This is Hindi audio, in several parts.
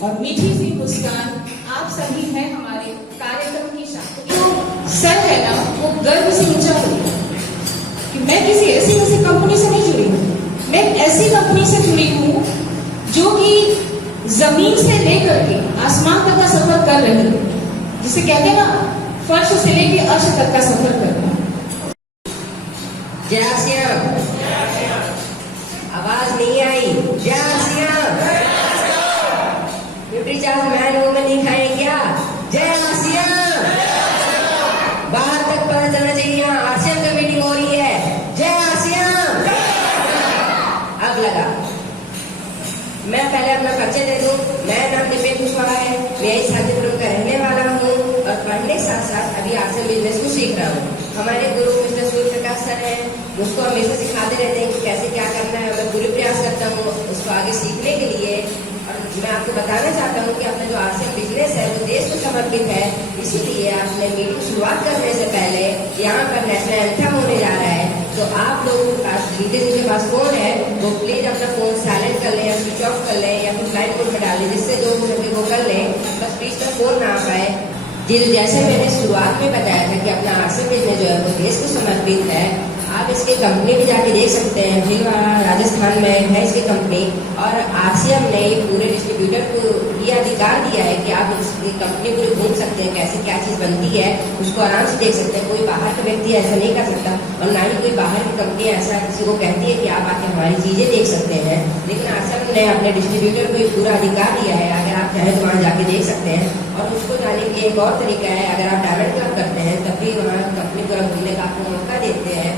और मीठी सी मुस्कान आप सभी हैं हमारे कार्यक्रम की शान। जो सर है ना वो गर्व से ऊंचा हो गया कि मैं किसी ऐसी कंपनी से नहीं जुड़ी हूँ, मैं ऐसी कंपनी से जुड़ी हूँ जो कि जमीन से लेकर के आसमान तक का सफर कर रही है, जिसे कहते हैं ना फर्श से लेके अर्श तक का सफर करना। जय श्याम। आवाज नहीं आई। जय Shyam. Duty charge man women नहीं खाए क्या? जय श्याम। बाहर तक पता चलना चाहिए यहाँ आरसीएम की मीटिंग हो रही है। जय श्याम। अब लगा मैं पहले अपना परिचय दे दूं। मेरा नाम दिव्य कुशवाहा है, मैं इस शांतिपुरम का रहने वाला हूँ और पढ़ने साथ साथ अभी आरसीएम बिजनेस को सीख रहा हूँ। हमारे गुरु मिस्टर सूर्य प्रकाश सर हैं, मुझको हमेशा सिखाते रहते हैं कि कैसे क्या करना है। मैं पूरे प्रयास करता हूँ उसको आगे सीखने के लिए। और मैं आपको बताना चाहता हूँ कि अपना जो आरसीएम बिजनेस है वो देश को समर्पित है। इसीलिए आपने मीटिंग शुरुआत करने से पहले यहाँ पर नेशनल एंथम होने जा रहा है, तो आप लोगों के पास जिनके पास फोन है वो प्लीज अपना फोन साइलेंट कर लें या स्विच ऑफ कर लें या फिर फ्लाइट मोड में डाल लें, जिससे जो सके वो कर लें, बस बीच में फोन ना आ पाए। जी जैसे मैंने शुरुआत में बताया था कि अपना आरसीएम बिजनेस जो है वो देश को समर्पित है। आप इसकी कंपनी भी जाके देख सकते हैं, भीलवाड़ा राजस्थान में है इसकी कंपनी। और आरसीएम ने पूरे डिस्ट्रीब्यूटर को ये अधिकार दिया है कि आप इसकी कंपनी पूरी घूम सकते हैं, कैसे क्या चीज़ बनती है उसको आराम से देख सकते हैं। कोई बाहर का व्यक्ति ऐसा नहीं कर सकता और ना ही कोई बाहर की कंपनी ऐसा किसी को कहती है कि आप आके हमारी चीज़ें देख सकते हैं। लेकिन आरसीएम ने अपने डिस्ट्रीब्यूटर को पूरा अधिकार दिया है, अगर आप चाहें तो वहाँ जाके देख सकते हैं। और उसको जाने के एक और तरीका है, अगर आप डायमंड क्लब करते हैं तब भी वहाँ कंपनी पूरा घूमने का आपको मौका देते हैं।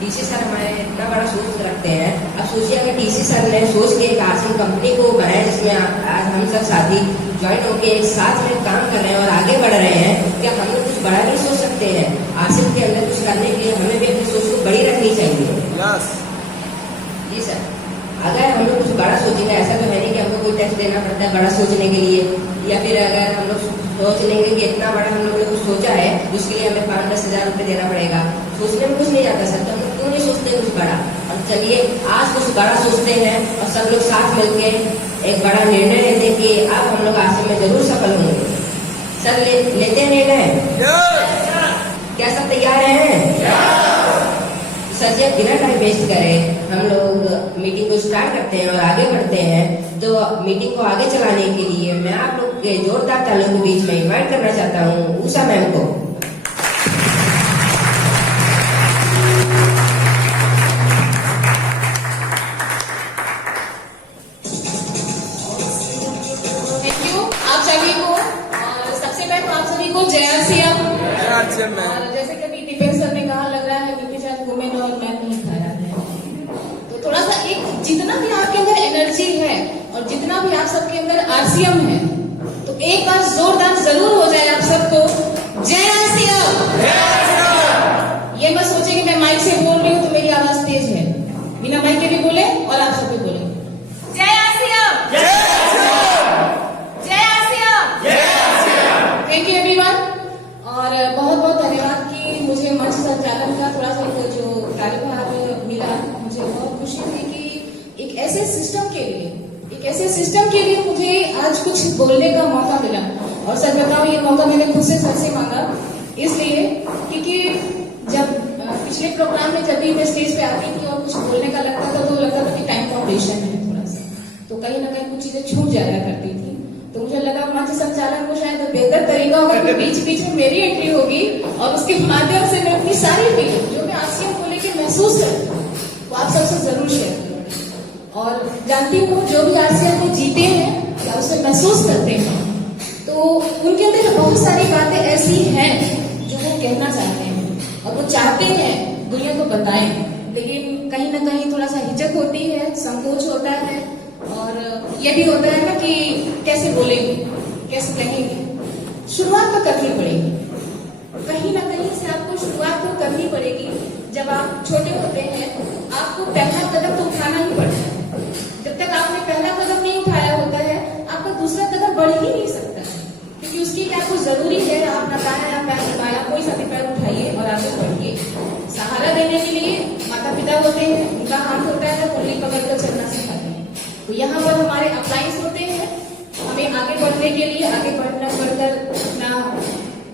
टीसी सर हमारे इतना बड़ा सोच रखते हैं। अब सोचिए अगर टीसी सर ने सोच के एक आरसीएम कंपनी को बनाया जिसमें आज हम सब साथी ज्वाइन होकर एक साथ में काम कर रहे हैं और आगे बढ़ रहे हैं, क्या हम लोग कुछ बड़ा नहीं सोच सकते हैं? आरसीएम के अंदर कुछ करने के लिए हमें भी अपनी सोच को बड़ी रखनी चाहिए। जी सर, अगर हम लोग कुछ बड़ा सोचेंगे, ऐसा तो है नहीं कि हमको कोई टैक्स देना पड़ता है बड़ा सोचने के लिए, या फिर अगर हम लोग सोच लेंगे कि इतना बड़ा हम लोग ने कुछ सोचा है उसके लिए हमें 5-10 हज़ार रुपये देना पड़ेगा, सोचने में कुछ नहीं आता सर। तो हम लोग क्यों नहीं सोचते कुछ बड़ा? और चलिए आज कुछ बड़ा सोचते हैं और सब लोग साथ मिलके एक बड़ा निर्णय लेते हैं कि अब हम लोग आरसीएम में जरूर सफल होंगे। सर लेते हैं निर्णय? क्या सब तैयार हैं? सर जी बिना टाइम वेस्ट करें हम लोग मीटिंग को स्टार्ट करते हैं और आगे बढ़ते हैं। तो मीटिंग को आगे चलाने के लिए मैं आप लोग के जोरदार तालियों के बीच में इन्वाइट करना चाहता हूँ उषा मैम को। थैंक यू आप सभी को। और सबसे पहले तो आप सभी को जय श्याम। और जैसे कि अभी दीपेश सर ने कहा, लग रहा है कि शायद वुमेन और मैन नहीं खाया है, तो थोड़ा सा एक जितना भी आपके अंदर एनर्जी है और जितना भी आप सबके अंदर आरसीएम है, तो एक बार जोरदार जरूर हो जाए आप सबको जय श्याम। ये मत सोचे कि मैं माइक से बोल रही हूँ तो मेरी आवाज तेज है, बिना माइक के भी बोले और आप सब भी बोले जय श्याम। जय श्याम। Thank you everyone. और बहुत बहुत धन्यवाद कि मुझे मंच संचालन का थोड़ा सा जो कार्यभार मिला, मुझे बहुत खुशी हुई कि एक ऐसे सिस्टम के लिए मुझे आज कुछ बोलने का मौका मिला। और सर बताओ ये मौका मैंने खुद से सर से मांगा, इसलिए क्योंकि जब पिछले प्रोग्राम में जब भी मैं स्टेज पे आती थी और कुछ बोलने का लगता था तो लगता था कि टाइम कॉम्पिटिशन है थोड़ा सा, तो कहीं ना कहीं कुछ चीजें छूट जाया करती थी। तो मुझे लगा मंच संचालन को शायद बेहतर तरीका होगा कि बीच बीच में मेरी एंट्री होगी और उसके माध्यम से मैं अपनी सारी फीलिंग जो मैं आरसीएम को लेकर महसूस करती हूँ वो आप सबसे जरूर शेयर करूँ। और जानती हूँ जो भी आरसीएम को जीते हैं या उसे महसूस करते हैं तो उनके अंदर बहुत सारी बातें ऐसी हैं जो वो कहना चाहते हैं और वो चाहते हैं दुनिया को बताएं, लेकिन कहीं ना कहीं थोड़ा सा हिचक होती है, संकोच होता है और ये भी होता है ना कि कैसे बोलेंगे, कैसे कहेंगे। शुरुआत तो करनी पड़ेगी, कहीं ना कहीं से आपको शुरुआत तो करनी पड़ेगी। जब आप छोटे होते हैं आपको पहला कदम तो उठाना ही पड़ता है। जब तक आपने पहला कदम नहीं उठाया होता है आपका दूसरा कदम बढ़ ही नहीं सकता, क्योंकि उसके लिए आपको जरूरी है आप ना दाया या पैर लगाया, कोई सा भी पैर उठाइए और आगे बढ़िए। सहारा देने के लिए माता पिता होते हैं, उनका हाथ होता है, उंगली पकड़ कर चलना सिखाते हैं। तो यहाँ पर हमारे अप्लाइंस होते हैं, हमें करने के लिए, आगे बढ़कर अपना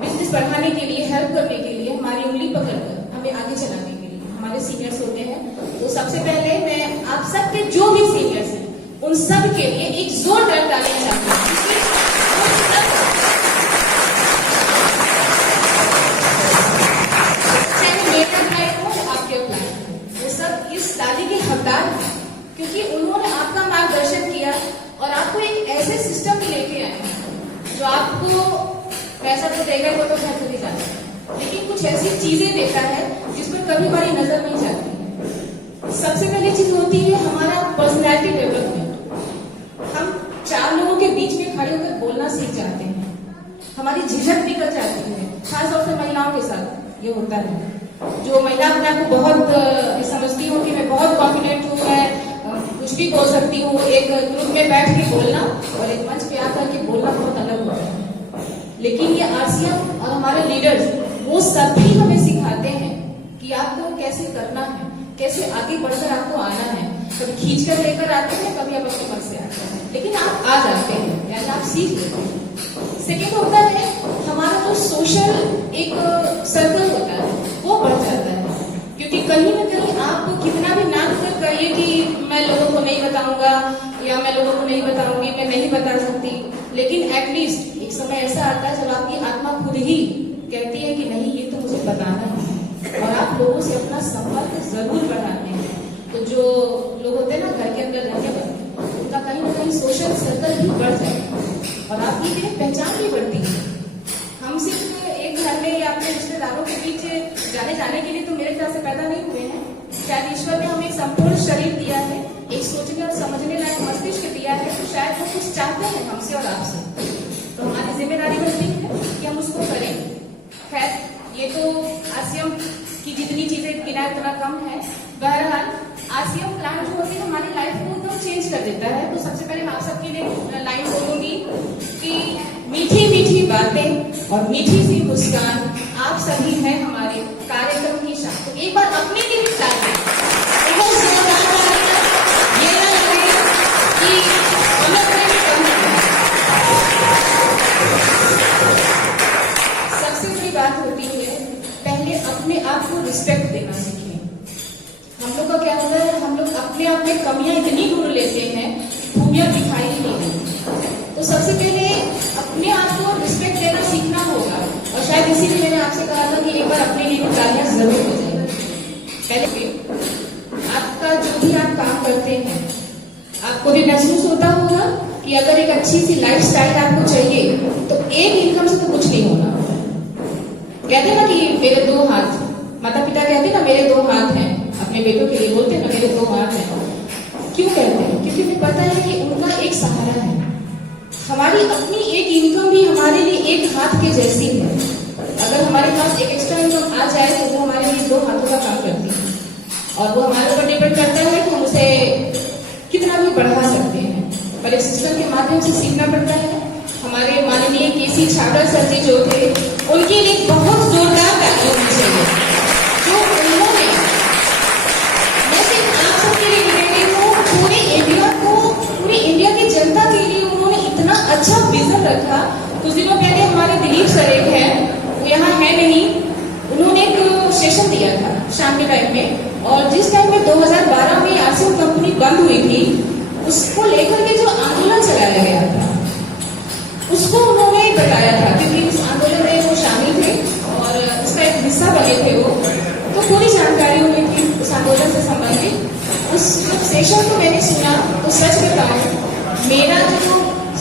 बिजनेस बढ़ाने के लिए, हेल्प करने के लिए, हमारी उंगली पकड़कर हमें आगे चलाने के लिए हमारे सीनियर्स होते हैं। तो सबसे पहले मैं आप सबके जो भी सीनियर्स हैं उन सब के लिए एक जोरदार तालियां चाहती हूँ। चाहे मेरा क्लाइंट हो या आपके क्लाइंट हो, वो सब इस ताली के हकदार हैं, क्योंकि उन्होंने आपका मार्गदर्शन किया और आपको एक ऐसे सिस्टम में लेके आए हैं जो आपको पैसा तो देगा, वो तो घर चली जाता है, लेकिन कुछ ऐसी चीजें देता है जिस पर कभी हमारी नजर नहीं जाती। सबसे पहली चीज होती है हमारा पर्सनैलिटी डेवलपमेंट। हम 4 लोगों के बीच में खड़े होकर बोलना सीख जाते हैं, हमारी झिझक निकल जाती है। खासतौर से महिलाओं के साथ ये होता है। जो महिला अपने आप को बहुत समझती हूँ कि मैं बहुत कॉन्फिडेंट हूँ, मैं कुछ भी बोल सकती हूँ, एक ग्रुप में बैठ के बोलना और एक मंच पे आकर के बोलना बहुत अलग होता है। लेकिन ये आरसीएम और हमारे लीडर्स वो सभी हमें सिखाते हैं कि आपको कैसे करना है, कैसे आगे बढ़कर आपको आना है। कभी खींच कर लेकर आते हैं, कभी आप अपने मन से आते हैं, लेकिन आप आ जाते हैं, यानी आप सीख लेते हैं। सेकेंड होता है हमारा जो सोशल एक सर्कल होता है वो बढ़ जाता है, क्योंकि कहीं ना कहीं आप कितना भी नाम कर करिए कि मैं लोगों को नहीं बताऊंगा या मैं लोगों को नहीं बताऊंगी, मैं नहीं बता सकती, लेकिन एटलीस्ट एक समय ऐसा आता है जब आपकी आत्मा खुद ही कहती है कि नहीं, ये तो मुझे बताना है, और आप लोगों से अपना संपर्क जरूर बढ़ाते हैं। तो जो लोग होते हैं ना घर के अंदर रहने वाले, उनका कहीं ना कहीं सोशल सर्कल भी बढ़ जाए और आपकी भी पहचान भी बढ़ती है। हम सिर्फ एक घर में या अपने रिश्तेदारों के बीच जाने के लिए तो मेरे ख्याल से पैदा नहीं हुए हैं। शायद ईश्वर ने हमें एक संपूर्ण शरीर दिया है, एक सोचने और समझने लायक मस्तिष्क दिया है, तो शायद वो कुछ चाहते हैं हमसे और आपसे, तो हमारी जिम्मेदारी बनती है कि हम उसको करें। खैर, ये तो आरसीएम की जितनी चीजें गिना उतना कम है। बहरहाल आरसीएम प्लान जो होती है हमारी लाइफ को एकदम चेंज कर देता है। तो सबसे पहले मैं आप सबके लिए लाइन बोलूंगी कि मीठी मीठी बातें और मीठी सी मुस्कान, आप सभी हैं हमारे कार्यक्रम की शान। तो एक बार अपने लिए भी चाहिए, ये ना लगे कि हम अपने भी कम है। सबसे बड़ी बात होती है पहले अपने आप को रिस्पेक्ट देना सीखें। हम लोग का क्या होता है, हम लोग अपने आप में कमियां इतनी ढूंढ लेते हैं, खूबियां दिखाई ही नहीं देती। तो सबसे पहले अपने आप को रिस्पेक्ट देना सीखना होगा, और शायद इसीलिए मैंने आपसे कहा था कि एक बार अपने लिए तालियां जरूर हो जाएगी। पहले आपका जो भी आप काम करते हैं, आपको भी महसूस होता होगा कि अगर एक अच्छी सी लाइफस्टाइल आपको चाहिए तो एक इनकम से तो कुछ नहीं होगा। कहते ना कि मेरे 2 हाथ, माता पिता कहते ना मेरे 2 हाथ हैं, अपने बेटों के लिए बोलते ना मेरे 2 हाथ हैं। क्यों कहते हैं? क्योंकि उन्हें पता है कि उनका एक सहारा है। हमारी अपनी एक इनकम भी हमारे लिए एक हाथ के जैसी है। अगर हमारे पास एक एक्स्ट्रा इनकम आ जाए तो वो हमारे लिए 2 हाथों का काम करती है, और वो हमारे ऊपर डिपेंड करता है कि हम उसे कितना भी बढ़ा सकते हैं। पर एक सिस्टम के माध्यम से सीखना पड़ता है। हमारे माननीय केसी छाबड़ा सर जी जो थे, उनके लिए बहुत जोरदार ताली होनी चाहिए, जो उन्होंने मैं सिर्फ आप सबके लिए नहीं हूँ, पूरे इंडिया को, पूरी इंडिया की जनता के लिए उन्होंने इतना अच्छा विजन रखा। कुछ दिनों पहले हमारे दिलीप सर एक है, वो यहाँ है नहीं, उन्होंने एक सेशन दिया था शाम के टाइम में, और जिस टाइम में 2012 में आरसीएम कंपनी बंद हुई थी, उसको लेकर के जो आंदोलन चलाया गया था उसको उन्होंने बताया था, क्योंकि उस आंदोलन में वो शामिल थे और उसका एक हिस्सा बने थे वो, तो पूरी जानकारी उन्हें थी उस आंदोलन से संबंधित। उस सेशन को मैंने सुना तो सच बताऊं, मेरा जो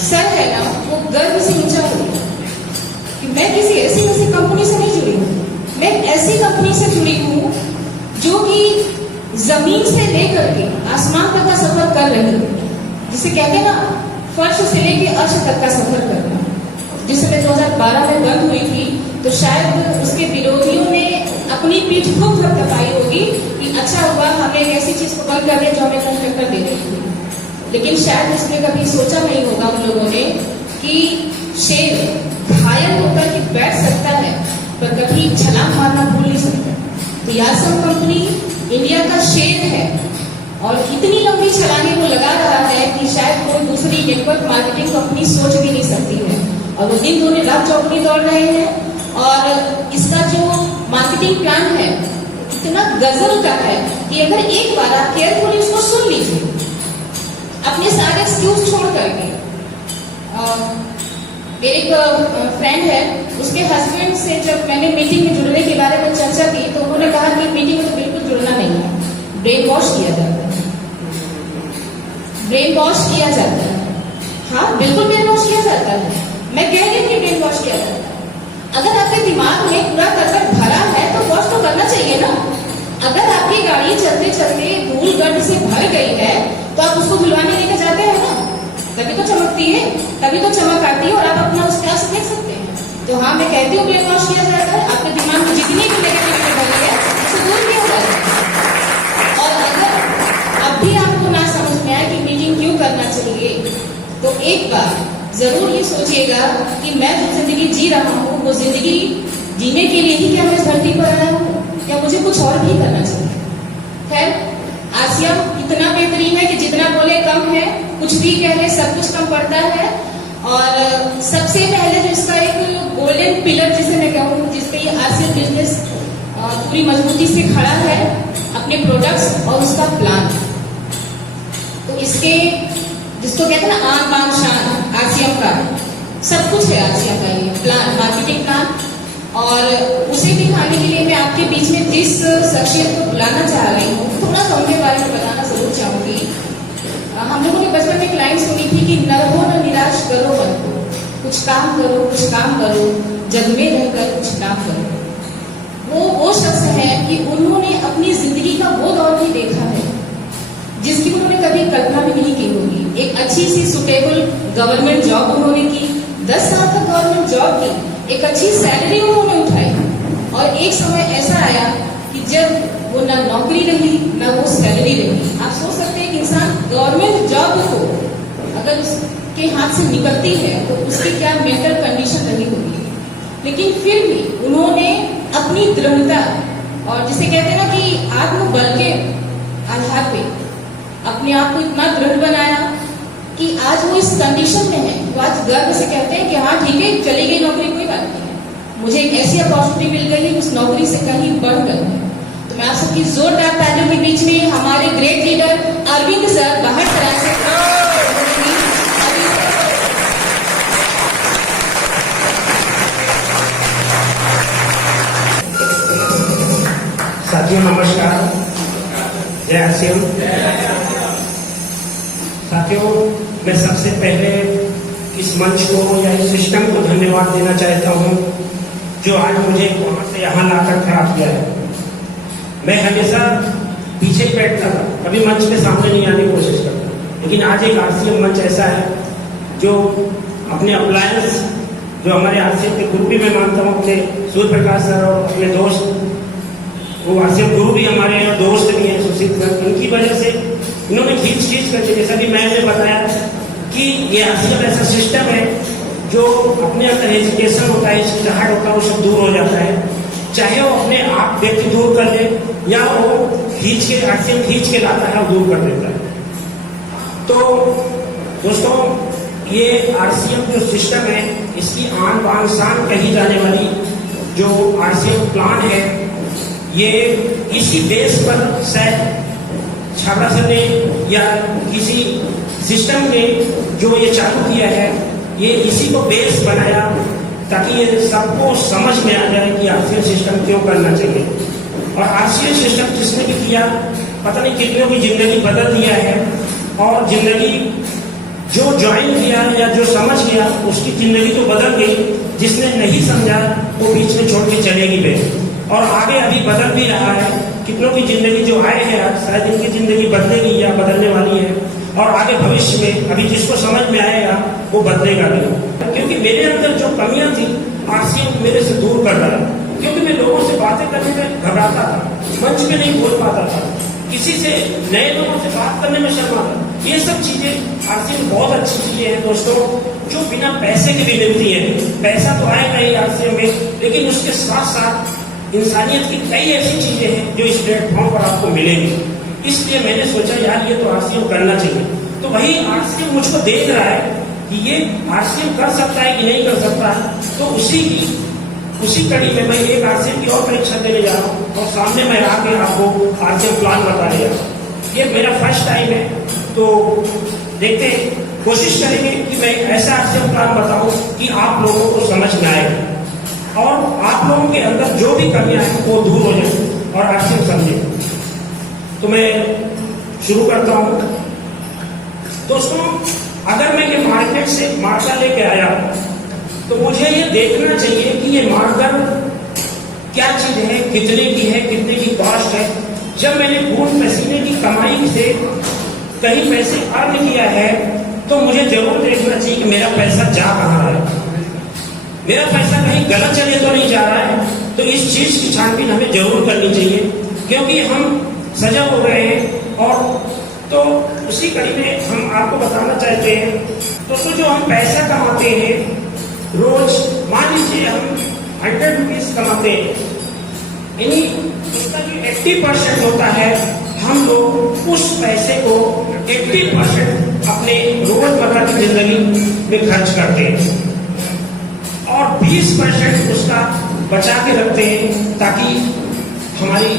सर है ना वो गर्व से नीचा हो गया कि मैं किसी ऐसी कंपनी से नहीं जुड़ी हूँ। मैं ऐसी कंपनी से जुड़ी हूँ जो कि जमीन से लेकर के आसमान तक का सफर कर रही है, जिसे कहते हैं ना फर्श से लेके अर्श तक का सफर करना। जिस समय 2012 में बंद हुई थी तो शायद उसके विरोधियों ने अपनी पीठ खूब थपथपाई होगी कि अच्छा हुआ हमने एक ऐसी चीज को बंद कर दिया जो हमें कंट्रैक्टर दे रही थी। लेकिन शायद उसने कभी सोचा नहीं होगा उन लोगों ने कि शेर घायल होकर के बैठ सकता है पर कभी छलांग मारना भूल नहीं सकता। तो यासम कंपनी इंडिया का शेर है और इतनी लंबी छलांगे वो लगा रहा है कि शायद कोई दूसरी नेटवर्क मार्केटिंग कंपनी सोच भी नहीं सकती है। और वो दिन दोने रात चौकड़ी दौड़ रहे हैं और इसका जो मार्केटिंग प्लान है इतना गजल का है कि अगर एक बार आप केयरफुली उसको सुन लीजिए अपने सारे एक्सक्यूज छोड़ करके। मेरे एक फ्रेंड है, उसके हस्बैंड से जब मैंने मीटिंग में जुड़ने के बारे में चर्चा की तो उन्होंने कहा कि मीटिंग में तो बिल्कुल जुड़ना नहीं है, ब्रेन वॉश किया जाता है, ब्रेन वॉश किया जाता है। हाँ बिल्कुल ब्रेन वॉश किया जाता है, मैं कह रही हूँ कि ब्रेन वॉश किया जाता है। अगर आपके दिमाग में पूरा करकट भरा है तो वॉश तो करना चाहिए ना। अगर आपकी गाड़ी चलते चलते धूल गंध से भर गई है तो आप उसको धुलवाने लेकर जाते हैं ना, तभी तो चमकती है, तभी तो चमक आती है और आप अपना उस प्यास देख सकते हैं। तो हाँ मैं कहती हूँ ब्रेन वॉश किया जाता है, आपके दिमाग में जितनी भी नेगेटिविटी भरी है उसे दूर किया जाता है। और अगर अब भी आपको ना समझ में आए कि मीटिंग क्यों करना चाहिए तो एक बार जरूर ये सोचिएगा कि मैं जो जिंदगी जी रहा हूँ वो जिंदगी जीने के लिए ही क्या मैं इस धरती पर आया हूँ, क्या मुझे कुछ और भी करना चाहिए। खैर आसिया इतना बेहतरीन है कि जितना बोले कम है, कुछ भी कह ले सब कुछ कम पड़ता है। और सबसे पहले जो इसका एक गोल्डन पिलर जिसे मैं कहूँ जिसपे ये आसियन बिजनेस पूरी मजबूती से खड़ा है, अपने प्रोडक्ट्स और उसका प्लान। तो इसके जिसको कहते हैं ना आन बान शान आसियम का सब कुछ है, आसियम का ये प्लान, मार्केटिंग प्लान। और उसे दिखाने के लिए मैं आपके बीच में जिस शख्सियत को बुलाना चाह रही हूँ थोड़ा सा उनके बारे में बताना जरूर चाहूंगी। हम लोगों ने बचपन में एक लाइन सुनी थी कि न रहो न निराश करो मन को, कुछ काम करो, कुछ काम करो, जग में रहकर कुछ काम करो। वो शख्स है कि उन्होंने अपनी जिंदगी का वो दौर भी देखा है जिसकी उन्होंने कभी कल्पना भी नहीं की होगी। एक अच्छी सी सुटेबल गवर्नमेंट जॉब उन्होंने की, 10 साल तक गवर्नमेंट जॉब की, एक अच्छी सैलरी उन्होंने उठाई। और एक समय ऐसा आया कि जब वो ना नौकरी रही ना वो सैलरी रही। आप सोच सकते हैं कि इंसान गवर्नमेंट जॉब को अगर उसके हाथ से निकलती है तो उसकी क्या मेंटल कंडीशन रही होगी। लेकिन फिर भी उन्होंने अपनी दृढ़ता और जिसे कहते हैं ना कि आत्मबल के आधार पे अपने आप को इतना दृढ़ बनाया कि आज वो इस कंडीशन में है। तो आज गर्व से कहते हैं कि हाँ ठीक है चली गई नौकरी कोई बात नहीं है, मुझे एक ऐसी अपॉर्चुनिटी मिल गई है उस नौकरी से कहीं बढ़कर। तो मैं आप सबकी जोरदार तालियों के बीच में हमारे ग्रेट लीडर अरविंद सर बाहर सराय से साथियों नमस्कार, जय आसियम। साथियों मैं सबसे पहले इस मंच को या इस सिस्टम को धन्यवाद देना चाहता हूँ जो आज मुझे वहाँ से यहाँ लाकर खड़ा किया है। मैं हमेशा पीछे ही बैठता था, कभी मंच में सामने नहीं आने की कोशिश करता, लेकिन आज एक आरसीएम मंच ऐसा है जो अपने अप्लायंस जो हमारे आरसीएम के ग्रुप भी मैं मानता हूँ अपने सूर्य प्रकाश सर और अपने दोस्त वो आरसीएम गुरु भी हमारे दोस्त भी हैं सुशील सर, उनकी वजह से इन्होंने खींच करके, जैसा कि मैंने बताया कि ये आरसीएम ऐसा सिस्टम है जो अपने अंदर एजुकेशन होता है, चिड़चिड़ाहट होता है, वो सब दूर हो जाता है। चाहे वो अपने आप व्यक्ति दूर कर ले या वो खींच के आरसीएम खींच के लाता है और दूर कर देता है। तो दोस्तों ये आरसीएम जो सिस्टम है इसकी आन बान शान कही जाने वाली जो आरसीएम प्लान है ये इसी बेस पर शायद छाबड़ा सर ने या किसी सिस्टम ने जो ये चालू किया है ये इसी को बेस बनाया ताकि ये सबको समझ में आ जाए कि आरसीएम सिस्टम क्यों करना चाहिए। और आरसीएम सिस्टम जिसने भी किया पता नहीं कितनों की जिंदगी बदल दिया है और जिंदगी जो ज्वाइन किया या जो समझ गया उसकी जिंदगी तो बदल गई, जिसने नहीं समझा वो बीच में छोड़ के चलेगी गए और आगे अभी बदल भी रहा है। कितनों की जिंदगी जो आए हैं आज शायद इनकी जिंदगी बदलेगी या बदलने वाली है और आगे भविष्य में अभी जिसको समझ में आएगा वो बदलेगा भी, क्योंकि मेरे अंदर जो कमियां थी आरसीएम मेरे से दूर कर रहा है। क्योंकि मैं लोगों से बातें करने में घबराता था, मंच में नहीं बोल पाता था, किसी से नए लोगों से बात करने में शर्माता। ये सब चीजें आरसीएम बहुत अच्छी चीजें हैं दोस्तों जो बिना पैसे की भी मिलती है। पैसा तो आएगा ही आरसीएम में, लेकिन उसके साथ साथ इंसानियत की कई ऐसी चीजें हैं जो इस प्लेटफॉर्म पर आपको मिलेंगी। इसलिए मैंने सोचा यार ये तो आरसीएम करना चाहिए। तो वही आरसीएम मुझको देख रहा है कि ये आरसीएम कर सकता है कि नहीं कर सकता है। तो उसी कड़ी में मैं एक आरसीएम की और परीक्षा देने जा रहा हूँ और सामने मैं आके आपको आरसीएम प्लान बता रहा हूँ। ये मेरा फर्स्ट टाइम है, तो देखते हैं, कोशिश करेंगे कि मैं ऐसा आरसीएम प्लान बताऊं कि आप लोगों को समझ में आए और आप लोगों के अंदर जो भी कमियां हैं वो दूर हो जाए और आरसीएम समझे। तो मैं शुरू करता हूं। दोस्तों, अगर मैं ये मार्केट से मार्कर लेके आया तो मुझे ये देखना चाहिए कि ये मार्कर क्या चीज है, कितने की है, कितने की कॉस्ट है। जब मैंने खून पसीने की कमाई से कहीं पैसे अर्न किया है तो मुझे जरूर देखना चाहिए कि मेरा पैसा जा कहाँ रहा है, मेरा पैसा कहीं गलत चले तो नहीं जा रहा है। तो इस चीज की छानबीन हमें जरूर करनी चाहिए, क्योंकि हम सजग हो गए हैं। और तो उसी कड़ी में हम आपको बताना चाहते हैं दोस्तों, जो हम पैसा कमाते हैं रोज, मान लीजिए हम 100 रुपीज कमाते हैं, यानी उसका जो 80% होता है हम लोग उस पैसे को 80% अपने रोजमर्रा की जिंदगी में खर्च करते हैं और 20% उसका बचा के रखते हैं ताकि हमारी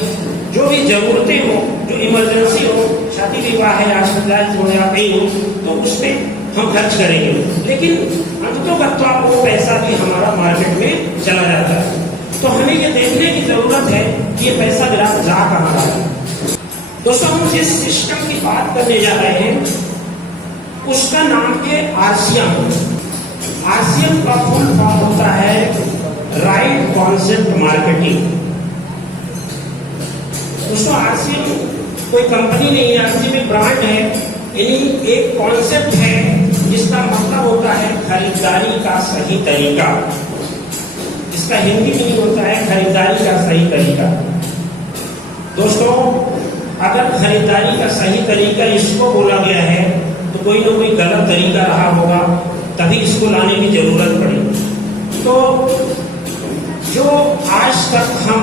जो भी जरूरतें हो, जो इमरजेंसी हो, शादी विवाह है, हॉस्पिटलाइज हो या कहीं हो, तो उसमें हम खर्च करेंगे। लेकिन अंततोगत्वा वो पैसा भी हमारा मार्केट में चला जाता है। तो हमें ये देखने की जरूरत है कि ये पैसा मेरा जा कहाँ रहा है। दोस्तों, हम जिस सिस्टम की बात करने जा रहे हैं उसका नाम है आरसीएम। आरसीएम का फुल फॉर्म होता है राइट कॉन्सेप्ट मार्केटिंग। दोस्तों, आरसीएम कोई कंपनी नहीं है, आरसीएम एक ब्रांड है, यानी एक कॉन्सेप्ट है जिसका मतलब होता है खरीदारी का सही तरीका। इसका हिंदी मीनिंग होता है खरीदारी का सही तरीका। दोस्तों, अगर खरीदारी का सही तरीका इसको बोला गया है तो कोई ना कोई गलत तरीका रहा होगा, तभी इसको लाने की जरूरत पड़ी। तो जो आज तक हम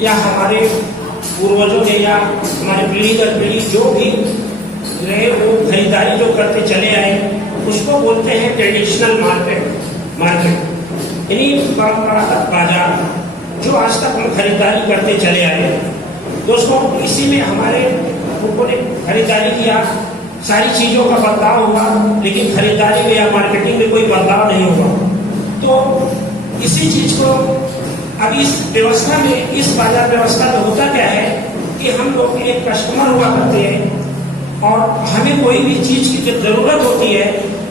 या हमारे पूर्वजों ने या हमारे पीढ़ी दर पीढ़ी जो भी रहे वो खरीदारी जो करते चले आए उसको बोलते हैं ट्रेडिशनल मार्केट, यानी परंपरागत बाजार जो आज तक हम खरीदारी करते चले आए। दोस्तों, इसी में हमारे लोगों ने खरीदारी किया, सारी चीजों का बदलाव हुआ, लेकिन खरीदारी में या मार्केटिंग में कोई बदलाव नहीं हुआ। तो इसी चीज को अब इस व्यवस्था में, इस बाजार व्यवस्था में होता क्या है कि हम लोग एक कस्टमर हुआ करते हैं और हमें कोई भी चीज की जब जरूरत होती है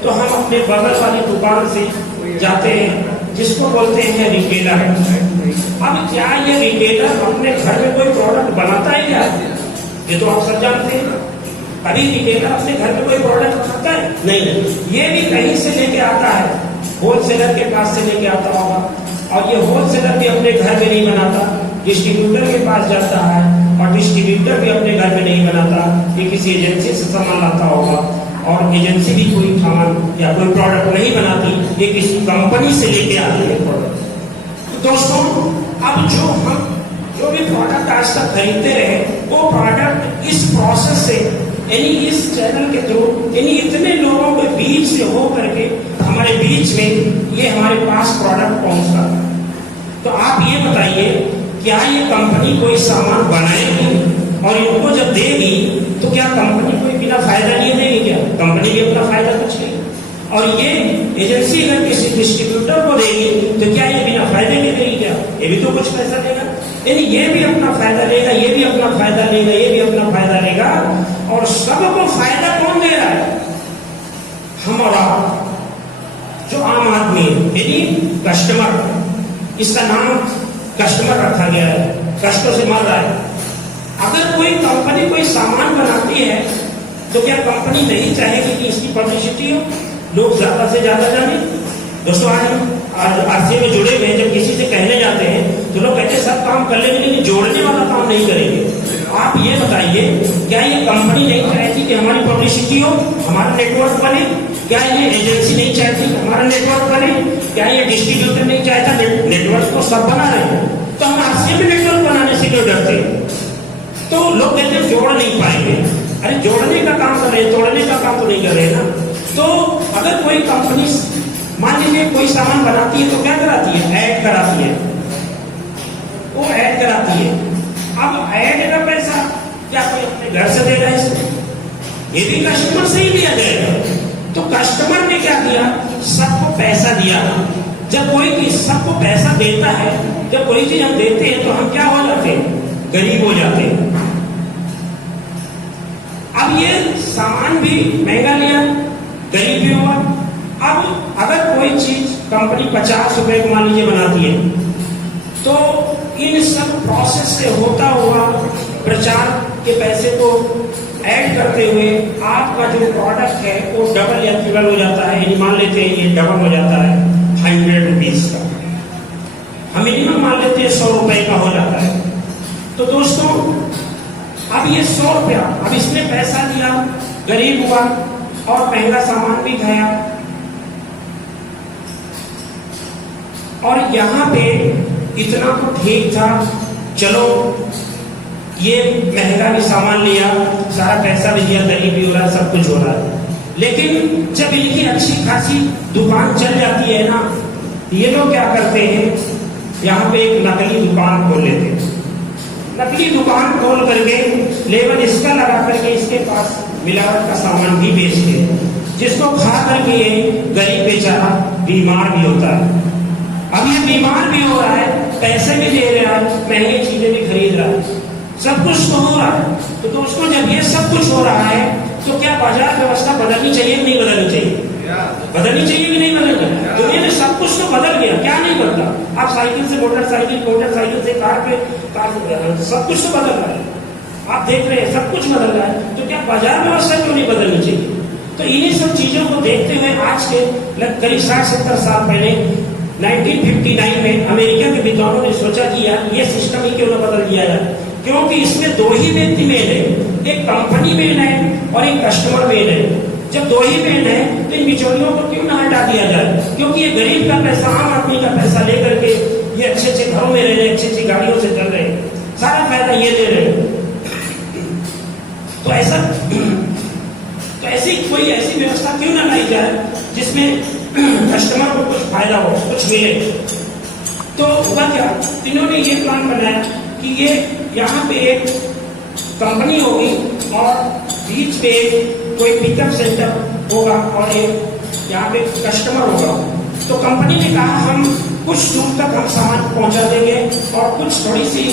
तो हम अपने बगल वाली दुकान से जाते हैं जिसको बोलते हैं रिटेलर। अब क्या ये रिटेलर अपने घर में कोई प्रोडक्ट बनाता है क्या? ये तो आप सब जानते हैं। अभी रिटेलर अपने घर में कोई प्रोडक्ट बनाता है? नहीं। ये भी कहीं से लेके आता है, होलसेलर के पास से लेके आता होगा, और ये होलसेलर भी अपने घर में नहीं बनाता, डिस्ट्रीब्यूटर के पास जाता है और डिस्ट्रीब्यूटर भी अपने घर में नहीं बनाता, ये किसी एजेंसी से सामान लाता होगा और एजेंसी भी कोई सामान या कोई प्रोडक्ट नहीं बनाती, ये किसी कंपनी से लेके आती है प्रोडक्ट। दोस्तों, अब जो भी प्रोडक्ट आज तक खरीदते रहे वो प्रोडक्ट इस प्रोसेस से, यानी इस चैनल के थ्रू, यानी इतने लोगों के बीच से हो करके हमारे बीच में ये हमारे पास प्रोडक्ट पहुंचता। तो आप ये बताइए, क्या ये कंपनी कोई सामान बनाएगी और इनको जब देगी तो क्या कंपनी कोई बिना फायदा नहीं देगी? क्या कंपनी भी अपना फायदा कुछ नहीं? और ये एजेंसी अगर किसी डिस्ट्रीब्यूटर को देगी तो क्या ये बिना फायदे के देगी? क्या ये भी तो कुछ पैसा देगा? यानी ये भी अपना फायदा लेगा, ये भी अपना फायदा लेगा, ये भी अपना फायदा लेगा, और सबको फायदा कौन दे रहा है? हम और आप, जो आम आदमी, यानी कस्टमर। इसका नाम कस्टमर रखा गया है, कष्टों से मर रहा है। अगर कोई कंपनी कोई सामान बनाती है तो क्या कंपनी नहीं चाहेगी कि इसकी पब्लिसिटी हो, लोग ज्यादा से ज्यादा जाने? दोस्तों, आज आरसीएम में जुड़े हुए हैं, जब किसी से कहने जाते हैं तो लोग कहते हैं सब काम कर लेंगे लेकिन जोड़ने वाला काम नहीं करेंगे। आप ये बताइए, क्या ये कंपनी नहीं चाहती कि हमारी पब्लिसिटी हो, हमारा नेटवर्क बने? क्या ये एजेंसी नहीं चाहती कि हमारा नेटवर्क बने? क्या ये डिस्ट्रीब्यूटर नहीं चाहता? नेटवर्क तो सब बना रहे हैं, तो हम आरसीएम में नेटवर्क बनाने से क्यों डरते हैं? तो लोग कहते हैं जोड़ नहीं पाएंगे। अरे जोड़ने का काम कर रहे हैं, तोड़ने का काम तो नहीं कर रहे ना। तो अगर कोई कंपनी मान लीजिए कोई सामान बनाती है तो क्या कराती है, ऐड कराती है, वो ऐड कराती है। अब ऐड का पैसा क्या कोई अपने घर से देगा इसको, ये भी कस्टमर से ही दिया जाएगा। तो कस्टमर ने क्या किया, सबको पैसा दिया। जब कोई चीज सबको पैसा देता है, जब कोई चीज हम देते हैं तो हम क्या हो जाते हैं, गरीब हो जाते हैं। अब ये सामान भी महंगा लिया, गरीब भी हुआ। अब अगर कोई चीज कंपनी 50 रुपए को मान लीजिए बनाती है, तो इन सब प्रोसेस से होता हुआ प्रचार के पैसे को ऐड करते हुए आपका जो प्रोडक्ट है वो डबल या ट्रिपल हो जाता है। यानी मान लेते हैं ये डबल हो जाता है 100 रुपीज का, हम मिनिमम मान लेते हैं 100 रुपए का हो जाता है। तो दोस्तों अब ये 100 रुपया, अब इसने पैसा दिया, गरीब हुआ और महंगा सामान भी खाया। और यहाँ पे इतना तो ठीक था, चलो ये महंगा भी सामान लिया, सारा पैसा भी दिया, गरीब भी हो रहा है, सब कुछ हो रहा है। लेकिन जब इनकी अच्छी खासी दुकान चल जाती है ना, ये लोग क्या करते हैं, यहाँ पे एक नकली दुकान खोल लेते हैं। नकली दुकान खोल करके लेबल इसका लगा करके इसके पास मिलावट का सामान भी बेचते हैं, जिसको खा करके गरीब बेचारा बीमार भी होता है। अब ये बीमार भी हो रहा है, पैसे भी दे रहा है, महंगी चीजें भी खरीद रहा है, सब कुछ तो हो रहा है। तो दोस्तों जब ये सब कुछ हो रहा है तो क्या बाजार व्यवस्था बदलनी चाहिए कि नहीं बदलनी चाहिए? बदलनी चाहिए कि नहीं बदलनी? दुनिया में सब कुछ तो बदल गया, क्या नहीं बदला? आप साइकिल से मोटरसाइकिल, मोटरसाइकिल से कार पे, सब कुछ तो बदल रहा है। आप देख रहे हैं सब कुछ बदल रहा है, तो क्या बाजार व्यवस्था क्यों नहीं बदलनी चाहिए? तो इन्हीं सब चीजों को देखते हुए आज के करीब 60-70 साल पहले 1959 में अमेरिका के विद्वानों ने सोचा कि यार ये सिस्टम ही क्यों ना बदल दिया जाए, क्योंकि इसमें दो ही व्यक्ति मेन है, एक कंपनी मेन है और एक कस्टमर मेन है। जब दो ही मेन है तो इन बिचौलियों को क्यों ना हटा दिया जाए, क्योंकि ये गरीब का पैसा, आम आदमी का पैसा लेकर के ये अच्छे अच्छे घरों में रह रहे, अच्छी अच्छी गाड़ियों से चल रहे, सारा फायदा ये ले रहे। तो ऐसी कोई ऐसी व्यवस्था क्यों ना लाई जाए जिसमें कस्टमर को कुछ फायदा हो, कुछ मिले। तो हुआ क्या, इन्होंने ये प्लान बनाया कि ये यहाँ पे एक कंपनी होगी और बीच पे कोई पिकअप सेंटर होगा और एक यहाँ पे कस्टमर होगा। तो कंपनी ने कहा हम कुछ दूर तक हम सामान पहुंचा देंगे और कुछ थोड़ी सी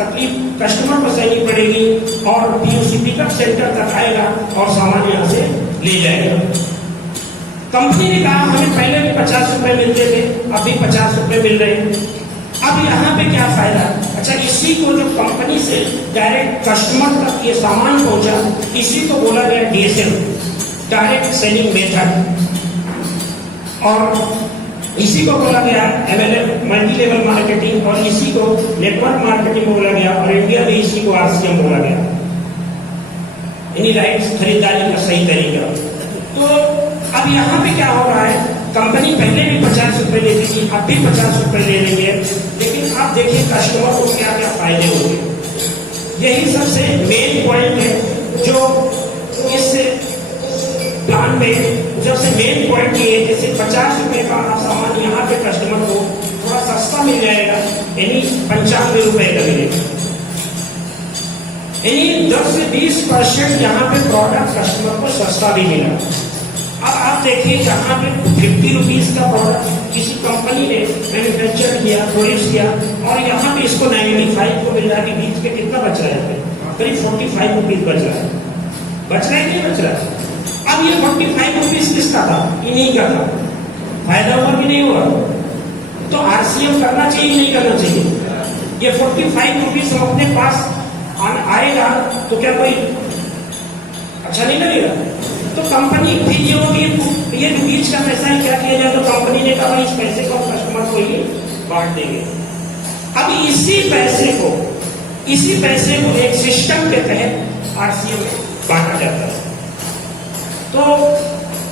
तकलीफ कस्टमर को सहनी पड़ेगी और पीयूसी पिकअप सेंटर तक आएगा और सामान यहाँ से ले जाएगा। कंपनी ने कहा हमें पहले भी 50 रुपए मिलते थे, अभी 50 रुपए मिल रहे हैं, अब यहाँ पे क्या फायदा? अच्छा, इसी को जो कंपनी से डायरेक्ट कस्टमर तक ये सामान पहुंचा, इसी को बोला गया DSM, डायरेक्ट सेलिंग मेथड, और इसी को बोला गया MLM, मल्टी लेवल मार्केटिंग, और इसी को नेटवर्क मार्केटिंग बोला गया, और इंडिया में इसी को RCM बोला गया, यानी राइट खरीदारी का सही तरीका। तो अब यहाँ पे क्या हो रहा है, कंपनी पहले भी 50 रुपए लेती थी, अब भी 50 रुपए ले रही है, लेकिन आप देखिए कस्टमर को क्या क्या फायदे होंगे। यही सबसे मेन पॉइंट है जो इस प्लान में सबसे मेन पॉइंट ये है, जैसे 50 रुपए का सामान यहाँ पे कस्टमर को थोड़ा सस्ता मिल जाएगा, यानी 95 रुपए का मिलेगा, यानी 10 से 20% यहाँ पे प्रोडक्ट कस्टमर को सस्ता भी मिला। अब आप देखिए जहाँ पे 50 रुपीज का प्रोडक्ट किसी कंपनी ने मैन्युफैक्चर किया, प्रोड्यूस किया, और यहाँ पे इसको 95 को मिल रहा है, कि बीच पे कितना बच रहा है, करीब 45 रुपीज बच रहा है, बच रहा है कि नहीं बच रहा है? अब ये 45 रुपीज किसका था? इन्हीं का था। फायदा हुआ कि नहीं हुआ? तो RCM करना चाहिए नहीं करना चाहिए? ये 45 रुपीज हम अपने पास आएगा तो क्या कोई अच्छा नहीं लगेगा? तो कंपनी फिर ये होगी, ये बीच का पैसा ही क्या किया जाए, तो कंपनी ने कहा इस पैसे को कस्टमर को ही बांट देंगे। अब इसी पैसे को एक सिस्टम के तहत RCM में बांटा जाता है। तो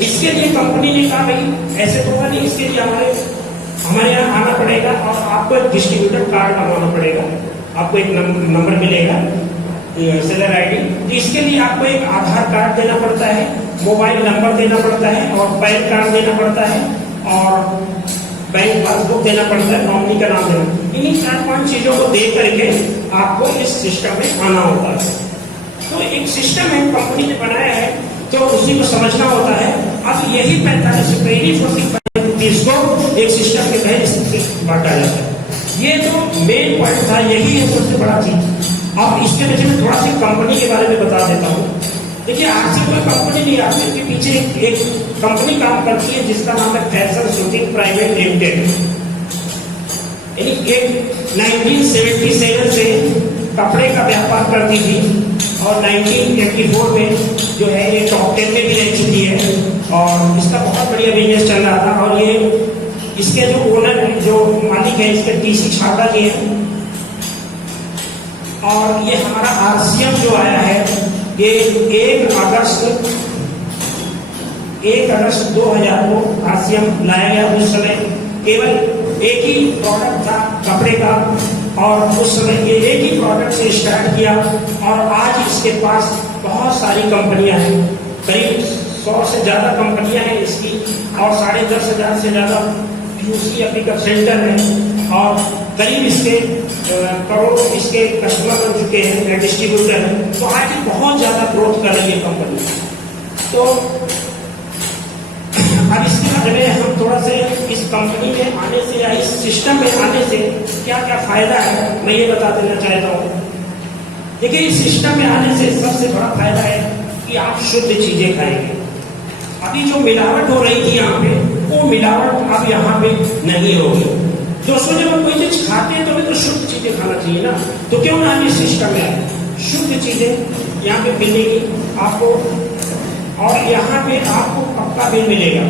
इसके लिए कंपनी ने कहा भाई ऐसे तो नहीं, इसके लिए हमारे यहाँ आना पड़ेगा और आपको एक डिस्ट्रीब्यूटर कार्ड बनवाना पड़ेगा, आपको एक नंबर मिलेगा, सेलर आईडी। तो इसके लिए आपको एक आधार कार्ड देना पड़ता है, मोबाइल नंबर देना पड़ता है और पैन कार्ड देना पड़ता है और बैंक पासबुक देना पड़ता है, नॉमिनी का नाम देना। इन्हीं 4-5 चीजों को दे करके आपको इस सिस्टम में आना होता है। तो एक सिस्टम है कंपनी ने बनाया है, तो उसी को समझना होता है। अब यही 45 रुपीज को एक सिस्टम के तहत बांटा जाता है। ये तो मेन पॉइंट था, यही है सबसे बड़ा चीज। अब इसके वजह में थोड़ा सी कंपनी के बारे में बता देता हूँ। देखिए, आज से कोई कंपनी नहीं आती, इसके पीछे एक कंपनी काम करती है जिसका नाम है फैशन शूटिंग प्राइवेट लिमिटेड। यानी एक 1977 से कपड़े का व्यापार करती थी और 1984 में जो है ये टॉप 10 में भी रह चुकी है और इसका बहुत बढ़िया बिजनेस चल रहा था। और ये इसके जो ओनर है, जो मालिक है, इसके टीसी छावड़ा के हैं। और ये हमारा आरसीएम जो आया है, ये 1 अगस्त 2000 को आरसीएम लाया गया। उस समय केवल एक ही प्रोडक्ट था कपड़े का और उस समय ये एक ही प्रोडक्ट से स्टार्ट किया और आज इसके पास बहुत सारी कंपनियां हैं। करीब 100 से ज्यादा कंपनियां हैं इसकी और 10,500 से ज्यादा पीयूसी या पिकअप सेंटर है और करीब इसके करोड़ इसके कस्टमर बन चुके हैं, डिस्ट्रीब्यूटर हैं। तो आज बहुत ज्यादा ग्रोथ कर रही है कंपनी। तो अब इसके बारे में हम थोड़ा से इस कंपनी में आने से या इस सिस्टम में आने से क्या क्या फायदा है, मैं ये बता देना चाहता हूँ। देखिए, इस सिस्टम में आने से सबसे बड़ा फायदा है कि आप शुद्ध चीजें खाएंगे। अभी जो मिलावट हो रही थी यहाँ पे, वो मिलावट अब यहाँ पे नहीं होगी। दोस्तों, जब हम कोई चीज खाते हैं तो हमें तो शुद्ध चीजें खाना चाहिए ना, तो क्यों ना हम इस सिस्टम में आए। शुद्ध चीजें यहाँ पे मिलेगी आपको और यहाँ पे आपको पक्का बिल मिलेगा,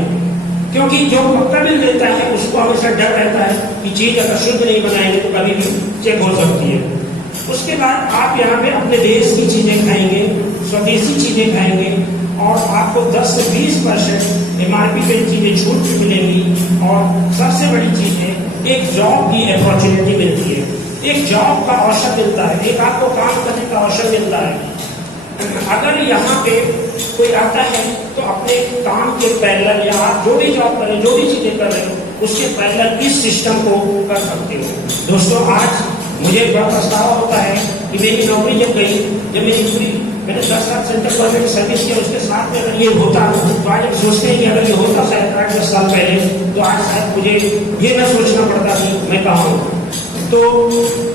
क्योंकि जो पक्का बिल देता है उसको हमेशा डर रहता है कि चीज अगर शुद्ध नहीं बनाएंगे तो कभी भी चेक हो सकती है। उसके बाद आप यहाँ पे अपने देश की चीजें खाएंगे, स्वदेशी चीजें खाएंगे और आपको 10 से 20% MRP पे चीजें छूट भी मिलेंगी। और सबसे बड़ी चीज है, एक जॉब की अपॉर्चुनिटी मिलती है, एक जॉब का अवसर मिलता है, एक आपको काम करने का अवसर मिलता है। अगर यहाँ पे कोई आता है तो अपने काम के पैरेलल या आप जो भी जॉब कर रहे हो, जो भी चीजें कर रहे हो, उसके पैरेलल इस सिस्टम को कर सकते हो। दोस्तों, आज मुझे बड़ा पछतावा होता है कि मेरी नौकरी जब गई, जब मैंने 10 साल सेंट्रल गवर्नमेंट सर्विस किया, उसके साथ में अगर ये होता तो आज हम सोचते हैं कि अगर ये होता शायद 8-10 साल पहले, तो आज शायद मुझे ये न सोचना पड़ता कि मैं कहाँ हूँ। तो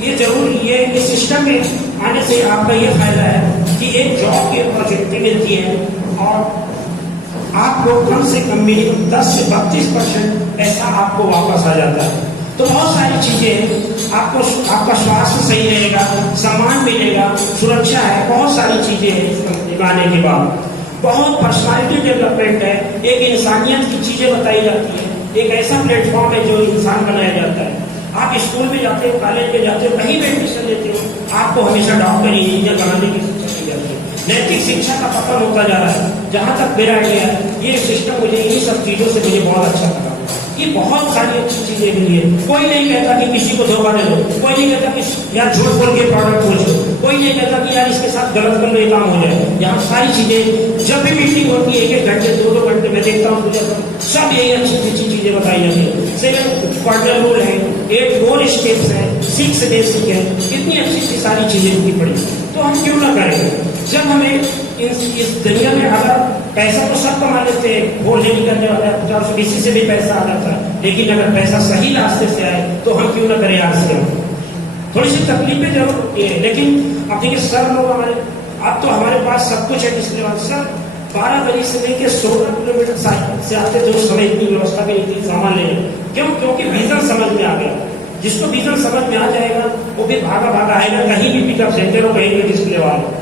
ये जरूर ये इस सिस्टम में आने से आपका ये फायदा है कि एक जॉब की अपॉर्चुनिटी मिलती है और आपको कम से कम मिनिमम 10 से 32% पैसा आपको वापस आ जाता है। तो बहुत सारी चीजें हैं, आपका स्वास्थ्य सही रहेगा, सम्मान मिलेगा, सुरक्षा है, बहुत सारी चीजें हैं इस कंपनी में आने के बाद। बहुत पर्सनालिटी डेवलपमेंट है, एक इंसानियत की चीजें बताई जाती है, एक ऐसा प्लेटफॉर्म है जो इंसान बनाया जाता है। आप स्कूल में जाते हो, कॉलेज में जाते हो, कहीं भी एडमिशन लेते हो, आपको हमेशा डॉक्टर इंजीनियर बनाने की शिक्षा दी जाती है। नैतिक शिक्षा का पतन होता जा रहा है। जहाँ तक मेरा आइडिया है, ये सिस्टम मुझे इन्हीं सब चीजों से मुझे बहुत अच्छा लगा। ये बहुत सारी अच्छी चीजें मिली है। कोई नहीं कहता कि किसी को धोखा दे दो, कोई नहीं कहता कि यार झूठ बोल के प्रोडक्ट बेचो, कोई नहीं कहता कि यार इसके साथ गलत कर लो ये काम हो जाए। यहाँ सारी चीजें, जब भी मीटिंग होती है 1-1 घंटे 2-2 घंटे में देखता हूँ, सब यही अच्छी चीजें बताई जाती है। 7 क्वार्टर रूल है, 8 गोल स्टेप्स है, 6 बेसिक है, इतनी अच्छी सारी चीजें की पड़ी। तो हम क्यों ना करें? जब हमें इस दुनिया में अगर पैसा तो सब कमा लेते हैं, भोज नहीं करने वाला है, किसी से भी पैसा आ जाता है, लेकिन अगर पैसा सही रास्ते से आए तो हम क्यों ना करें आज से। थोड़ी सी तकलीफें जरूर होती है, लेकिन अब देखिए सर लोग हमारे, अब तो हमारे पास सब कुछ है। पिछले बार सर 12 बजे से लेकर 16 किलोमीटर से आते थे, उस समय इतनी व्यवस्था भी नहीं थी सामान लेने। क्यों? क्योंकि विजन समझ में आ गया। जिसको विजन समझ में आ जाएगा वो भी भागा आएगा, कहीं भी पिकअप सेंटर हो, कहीं भी डिस्प्ले वाले।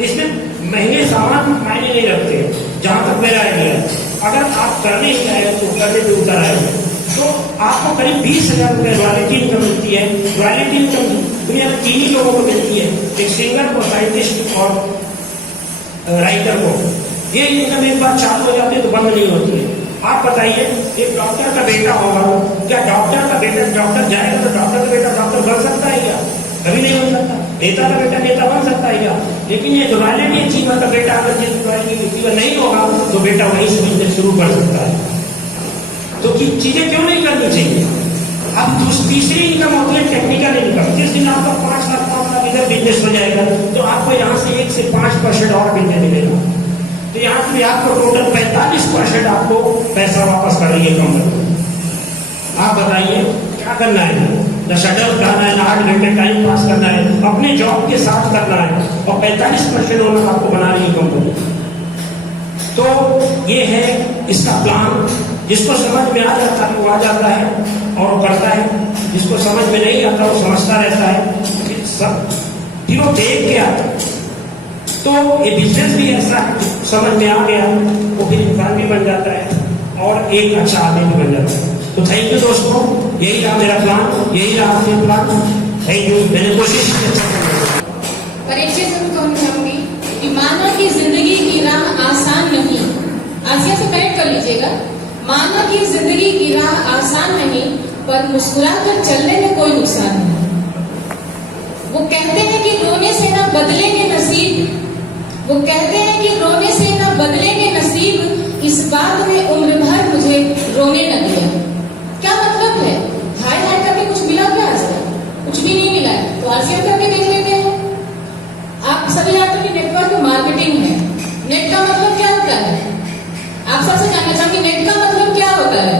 इसमें महंगे सामान मायने नहीं रखते। जहां तक मेरा आइडिया है, अगर आप करने ही जाएगा तो करने पे उतर आएगा। तो आपको करीब 20,000 रुपये रॉयल्टी इनकम मिलती है। रॉयल्टी इनकम दुनिया में 3 ही लोगों को मिलती है, एक सिंगर को, साइंटिस्ट और राइटर को। ये इनकम एक बार चालू हो जाती है तो बंद नहीं होती है। आप बताइए, एक डॉक्टर का बेटा होगा, क्या डॉक्टर का बेटा डॉक्टर जाएगा तो डॉक्टर का बेटा डॉक्टर बन सकता है क्या? कभी नहीं बन सकता। नेता का बेटा नेता बन सकता है क्या? लेकिन ये रॉयल्टी अचीवर का बेटा अगर जिस रॉयल्टी अचीवर नहीं होगा तो बेटा वहीं से बिजनेस शुरू कर सकता है। तो चीजें क्यों नहीं करनी चाहिए? अब तीसरी इनकम होती है टेक्निकल इनकम। जिस दिन आपका 5 लाख इधर बिजनेस हो जाएगा तो आपको यहाँ से 1 से 5% और बिजनेस मिलेगा। तो यहाँ से आपको टोटल 45% आपको पैसा वापस कर रही है कंपनी। आप बताइए क्या करना है? न शटल करना है, न 8 घंटे टाइम पास करना है, अपने जॉब के साथ करना है, और 45% ओनर आपको बना रही है कंपनी। तो ये है इसका प्लान। जिसको समझ में आ जाता है वो आ जाता है और करता है, जिसको समझ में नहीं आता वो समझता रहता है, फिर वो देख के आता। तो ये बिजनेस भी ऐसा है, समझ में आ गया वो फिर इंसान भी बन जाता है और एक अच्छा आदमी भी बन जाता है। तो थैंक यू दोस्तों, यही रहा मेरा प्लान, यही रहा आपके प्लान। Thank you. मैंने कोशिश की। परीक्षा से कहना चाहूंगी कि मानव की जिंदगी की राह आसान नहीं। आसिया से बैठ कर लीजिएगा। मानव की जिंदगी की राह आसान नहीं, पर मुस्कुराकर चलने में कोई नुकसान नहीं। वो कहते हैं कि रोने से ना बदलेंगे नसीब, वो कहते हैं कि रोने से ना बदलेंगे नसीब, इस बात में उम्र भर मुझे रोने न दिया। क्या मतलब है? हाय हाय करके कुछ मिला क्या? आज तक कुछ भी नहीं मिला है, तो आरसीएम करके देख लेते हैं। आप सभी जानते हैं कि नेटवर्क मार्केटिंग है। नेट का मतलब क्या होता है? आप सबसे जानना चाहूंगी, नेट का मतलब क्या होता है?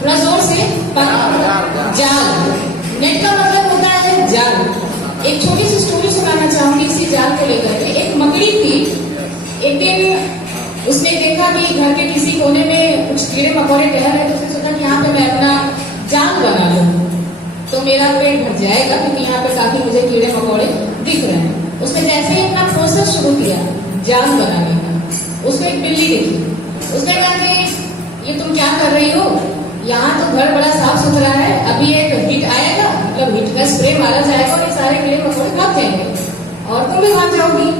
थोड़ा जोर से। जाल। नेट का मतलब होता है जाल। एक छोटी सी स्टोरी सुनाना चाहूंगी इसी जाल को लेकर के। एक मकड़ी थी। एक दिन उसने देखा कि घर के किसी कोने में कुछ कीड़े मकोड़े टहल रहे, तो उसने सोचा कि यहाँ पे मैं अपना जाल बना लूं तो मेरा पेट भर जाएगा, क्योंकि यहाँ पे काफी मुझे कीड़े मकोड़े दिख रहे हैं। उसने जैसे ही अपना प्रोसेस शुरू किया जाल बनाने का, उसको एक बिल्ली दिखी। उसने कहा कि ये तुम क्या कर रही हो? यहाँ तो घर बड़ा साफ सुथरा है, अभी एक हिट आएगा, मतलब हिट का स्प्रे मारा जाएगा और ये सारे कीड़े मकोड़े भाग जाएंगे और तुम भी भाग जाओगी।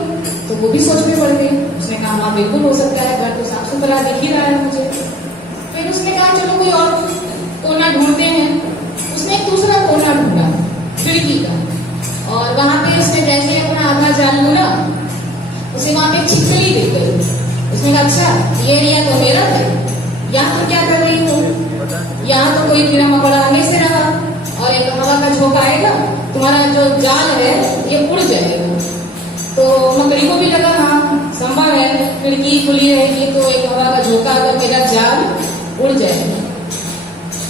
तो वो भी सोच में पड़ गई। उसने कहा हाँ बिल्कुल हो सकता है, घर तो साफ सुथरा दिख ही रहा है मुझे। फिर उसने कहा चलो कोई और कोना ढूंढते हैं। उसने एक दूसरा कोना ढूंढा खिड़की का, और वहां पे उसने जैसे अपना आधा जाल बुना, उसे वहां पे छिपकली दिख गई। उसने कहा अच्छा ये एरिया तो मेरा है, यहाँ तुम क्या कर रही हो? यहाँ तो कोई कीड़ा मकोड़ा आगे से रहा और एक हवा का झोंका आएगा, तुम्हारा जो जाल है ये उड़ जाएगा। तो मकड़ी को भी लगा हाँ संभव है, खिड़की खुली रहेगी तो एक हवा का झोंका अगर मेरा जाल उड़ जाएगा।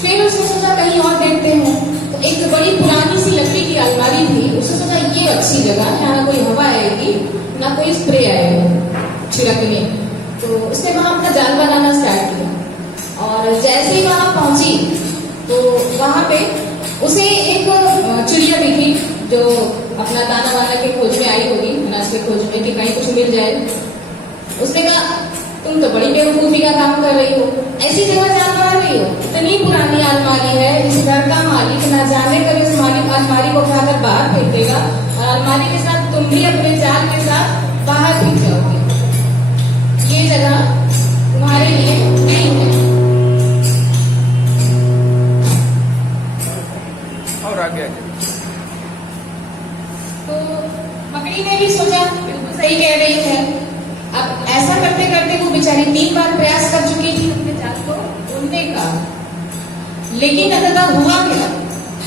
फिर उसने सोचा कहीं और देखते हैं। तो एक बड़ी पुरानी सी लकड़ी की अलमारी थी। उसने सोचा ये अच्छी जगह, यहाँ ना कोई हवा आएगी ना कोई स्प्रे आएगा छिड़कने। तो उसने वहां अपना जाल बनाना स्टार्ट किया, और जैसे ही वहां पहुंची तो वहां पे उसे एक चिड़िया दिखी जो अपना दाना वाना के खोज में आई होगी, अनाज के खोज में कि कहीं कुछ मिल जाए। उसने कहा तुम तो बड़ी बेवकूफी का काम कर रही हो, ऐसी जगह जान पा रही हो? इतनी पुरानी अलमारी है, इस घर का मालिक ना जाने कभी इस मालिक अलमारी को उठाकर बाहर फेंक देगा और अलमारी के साथ तुम भी अपने जाल के साथ बाहर फेंक जाओगे। ये जगह तुम्हारे लिए नहीं है। और आगे तो मकड़ी ने भी सोचा बिल्कुल सही कह रही है। अब ऐसा करते करते वो बेचारी 3 बार प्रयास कर चुकी थी अपने जाल को ढूंढने का, लेकिन अंततः हुआ क्या?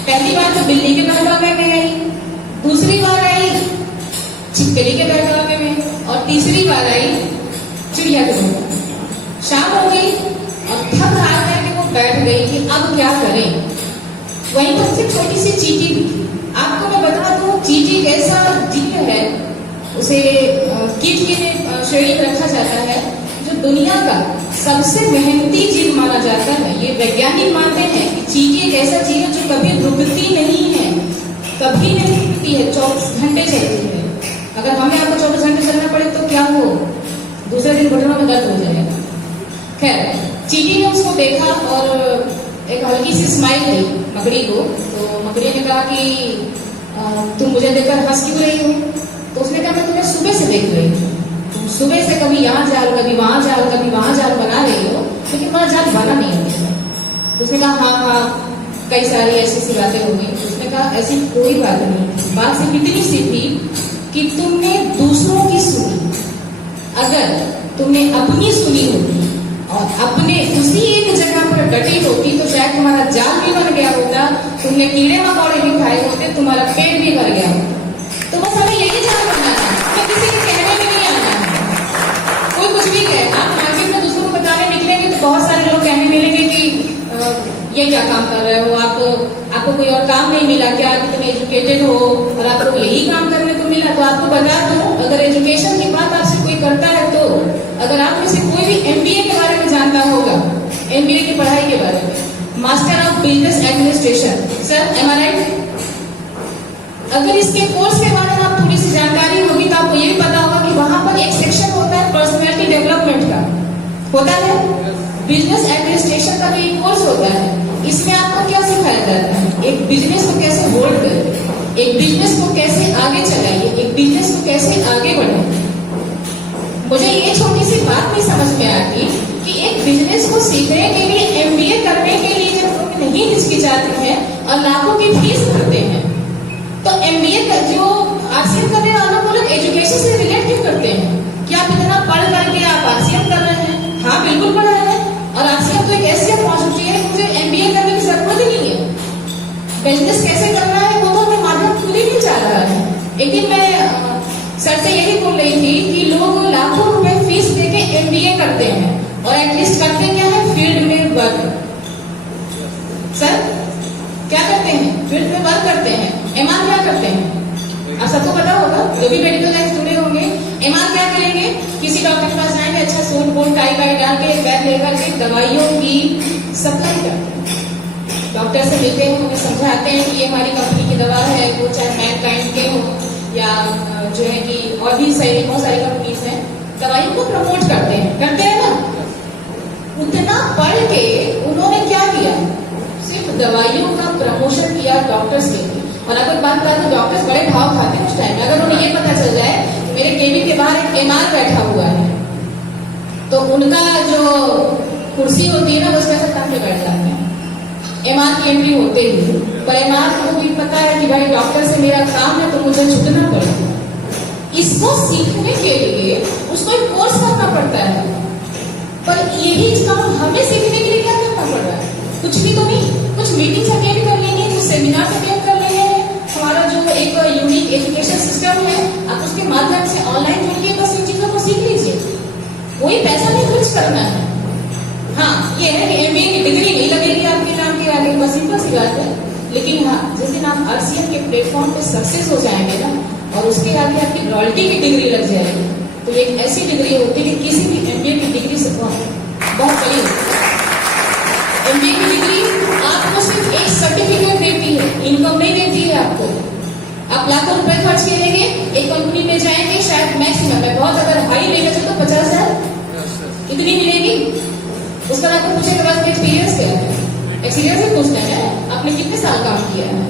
पहली बार तो बिल्ली के बहकावे में आई, दूसरी बार आई छिपकली के बहकावे में, और तीसरी बार आई चिड़िया के बहकावे। शाम हो गई और थक हार करके वो बैठ गई कि अब क्या करें। वहीं पर से छोटी सी चींटी दिखी। आपको मैं बता दूं चींटी कैसा जीव है, उसे कीट की श्रेणी में रखा जाता है, जो दुनिया का सबसे मेहनती जीव माना जाता है। ये वैज्ञानिक मानते हैं कि चींटी एक ऐसा जीव है जो कभी रुकती नहीं है, कभी नहीं रुकती है, 24 घंटे चलती है। अगर हमें आपको 24 घंटे चलना पड़े तो क्या हो, दूसरे दिन घुटनों में दर्द हो जाएगा। खैर चींटी ने उसको देखा और एक हल्की सी स्माइल दी मकड़ी को। तो मकड़ी ने कहा कि तुम मुझे देखकर हंस क्यों रही हो? तो उसने कहा मैं तुम्हें सुबह से देख रही हूँ, तुम सुबह से कभी यहाँ जाल कभी वहां जाल कभी वहां जाल बना रही हो, लेकिन तुम्हारा जाल बना नहीं होता। तो उसने कहा हाँ हाँ कई सारी ऐसी सी बातें हो गई। उसने कहा ऐसी कोई बात नहीं, बात सिर्फ इतनी सी थी कि तुमने दूसरों की सुनी। अगर तुमने अपनी सुनी होती और अपने उसी एक जगह पर डटी होती तो शायद तुम्हारा जाल भी बन गया होता, तुमने कीड़े मकोड़े भी खाए होते, तुम्हारा पेट भी भर गया होता। तो बस हमें यही जान करना है, तो किसी के कहने में नहीं आना है। कोई कुछ भी कहे, आप मार्केट में दूसरों को बताने निकलेंगे तो बहुत सारे लोग कहने मिलेंगे कि ये क्या काम कर रहे हो, आपको कोई और काम नहीं मिला क्या, कितने एजुकेटेड हो और आपको यही काम करने को मिला। तो आपको बता दूं, अगर एजुकेशन की बात आपसे कोई करता है तो अगर आप में से कोई भी MBA के बारे में जानता होगा, MBA की पढ़ाई के बारे में, master of business administration, sir am I right? अगर इसके कोर्स के बारे में आप थोड़ी सी जानकारी होगी तो आपको ये भी पता होगा कि वहां पर एक सेक्शन होता है पर्सनैलिटी डेवलपमेंट का, होता है बिजनेस एडमिनिस्ट्रेशन का भी एक कोर्स होता है। इसमें आपको क्या सिखाया जाता है, एक बिजनेस को कैसे होल्ड करें, एक बिजनेस को कैसे आगे चलाइए, एक बिजनेस को कैसे आगे बढ़ाइए। मुझे ये छोटी सी बात नहीं समझ में आती कि एक बिजनेस को सीखने के लिए MBA करने के लिए जब लोग नहीं हिचकिचाते हैं और लाखों की फीस भरते हैं, तो MBA का जो RCM करने वालों को लोग एजुकेशन से रिलेट क्यों करते हैं? क्या आप इतना पढ़ करके आप RCM कर रहे हैं? हाँ बिल्कुल पढ़ रहे हैं, और RCM तो एक ऐसी पहुंच चुकी है मुझे MBA करने की जरूरत ही नहीं है। बिजनेस कैसे करना है वो तो हमें माध्यम खुद ही नहीं चाह रहा है। एक दिन मैं सर से यही बोल रही थी कि लोग लाखों रुपए फीस देके MBA करते हैं और एटलीस्ट करते क्या है, फील्ड में वर्क। सर क्या करते हैं, फील्ड में वर्क करते हैं। MR क्या करते हैं, आप सबको पता होगा, जो भी मेडिकल लाइन जुड़े होंगे। MR क्या करेंगे, किसी डॉक्टर के पास जाएंगे, अच्छा सूट बूट टाई वाई डाल के बैग लेकर के दवाइयों की सप्लाई करते हैं। डॉक्टर से मिलते हैं, उन्हें समझाते हैं कि ये हमारी कंपनी की दवा है, वो चाहे मैनकाइंड के हो या जो है कि और भी सही बहुत सारी कंपनीज हैं, दवाइयों को प्रमोट करते हैं ना। उतना पढ़ के उन्होंने क्या किया, सिर्फ दवाइयों का प्रमोशन किया डॉक्टर्स के लिए। और अगर बात करें तो डॉक्टर्स बड़े भाव खाते हैं उस टाइम में। अगर उन्हें ये पता चल जाए मेरे केबिन के बाहर एक MR बैठा हुआ है तो उनका जो कुर्सी होती है ना, वो उसके साथ ताकि बैठ जाते हैं MR की एंट्री होते ही। पर MR को भी पता है कि भाई डॉक्टर से मेरा काम है तो मुझे छुटना पड़ेगा। इसको सीखने के लिए उसको एक कोर्स करना पड़ता है, पर यही काम हमें सीखने के लिए क्या करना पड़ रहा है, कुछ भी तो नहीं। कुछ मीटिंग्स अटेंड कर लेंगे, कुछ सेमिनार अटेंड कर लेंगे, हमारा जो एक यूनिक एजुकेशन सिस्टम है आप उसके माध्यम से ऑनलाइन जुड़िए, बस इन चीजों को सीख लीजिए। कोई पैसा नहीं खर्च करना है। हाँ ये है कि MBA की डिग्री नहीं लगेगी आपके नाम के आगे, बस सिंपल सी बात है। लेकिन हाँ जिस दिन आप RCM के प्लेटफॉर्म पे सक्सेस हो जाएंगे ना और उसके आगे आपकी रॉयल्टी की डिग्री लग जाएगी, तो ये एक ऐसी डिग्री होती है कि किसी भी MBA की डिग्री से बहुत बड़ी होती है। MBA की डिग्री आपको सिर्फ एक सर्टिफिकेट देती है, इनकम नहीं देती है आपको। आप लाखों रुपए खर्च करेंगे, एक कंपनी में जाएंगे, शायद मैक्सिमम है बहुत, अगर हाई लेवल से तो 50,000 कितनी मिलेगी। उसका आपको पूछेगा बस एक्सपीरियंस क्या है, एक्सपीरियंस ही पूछते हैं आपने कितने साल काम किया है,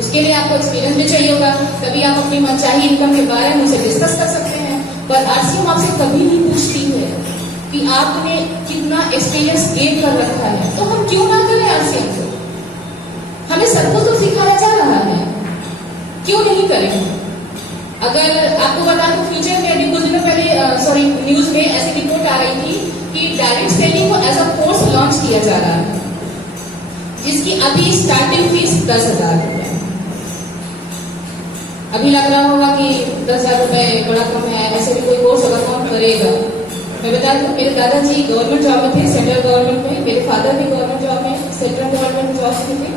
उसके लिए आपको एक्सपीरियंस भी चाहिए होगा, तभी आप अपनी मनचाही इनकम के बारे में उनसे डिस्कस कर सकते हैं। पर RCM आपसे कभी नहीं पूछती है कि आपने कितना एक्सपीरियंस गेन कर रखा है, तो हम क्यों ना करें RCM से। हमें सब कुछ तो सिखाया जा रहा है, क्यों नहीं करें। अगर आपको बता दूं फ्यूचर में अभी कुछ दिनों पहले न्यूज में ऐसी रिपोर्ट आ रही थी कि डायरेक्ट सेलिंग को एज अ कोर्स लॉन्च किया जा रहा है, जिसकी अभी स्टार्टिंग फीस 10,000 रुपए। अभी लग रहा होगा कि 10,000 रुपए बड़ा कम है, ऐसे भी कोई कोर्स अगर कौन करेगा। मैं बता दूं मेरे दादाजी गवर्नमेंट जॉब में थे, सेंट्रल गवर्नमेंट में, मेरे फादर भी गवर्नमेंट जॉब में, सेंट्रल गवर्नमेंट जॉब में थे।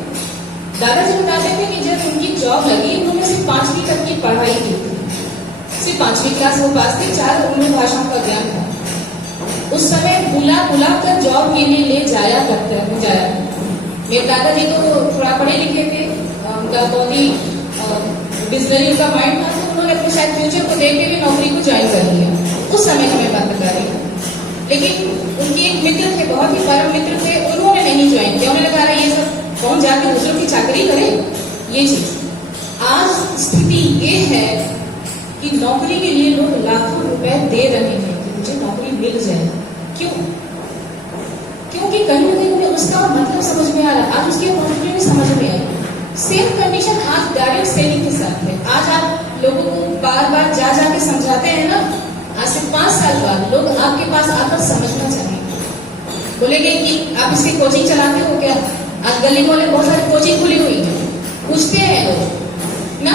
दादाजी बताते थे कि जब उनकी जॉब लगी उन्होंने सिर्फ 5वीं तक की पढ़ाई की थी, सिर्फ 5वीं क्लास वो पास थे, 4 उन्हें भाषाओं का ज्ञान था। उस समय बुला कर जॉब के लिए ले जाया करते जाया। मेरे दादाजी तो थोड़ा पढ़े लिखे थे, उनका बहुत ही बिजनेस का माइंड था, तो उन्होंने अपने शायद फ्यूचर को देख के भी नौकरी को ज्वाइन कर लिया। उस समय हमें बात बता रही है। लेकिन उनके एक मित्र थे, बहुत ही परम मित्र थे, उन्होंने नहीं ज्वाइन किया। उन्हें लगा रहा ये सब कौन जाके दूसरों की चाकरी करे। ये चीज आज स्थिति ये है कि नौकरी के लिए लोग लाखों रुपए दे रहे हैं कि मुझे नौकरी मिल जाए। क्यों? क्योंकि कहीं ना कहीं उन्हें उसका मतलब समझ में आ रहा, आज उसकी अपॉर्चुनिटी समझ में आई। सेम कंडीशन आज डायरेक्ट सेलिंग के साथ है। आज आप लोगों को बार बार जा के समझाते हैं ना, आज से 5 साल बाद लोग आपके पास आकर समझना चाहेंगे, बोलेंगे कि आप इसकी कोचिंग चलाते हो क्या? आज गली मोहल्ले बहुत सारी कोचिंग खुली हुई है, पूछते हैं लोग ना,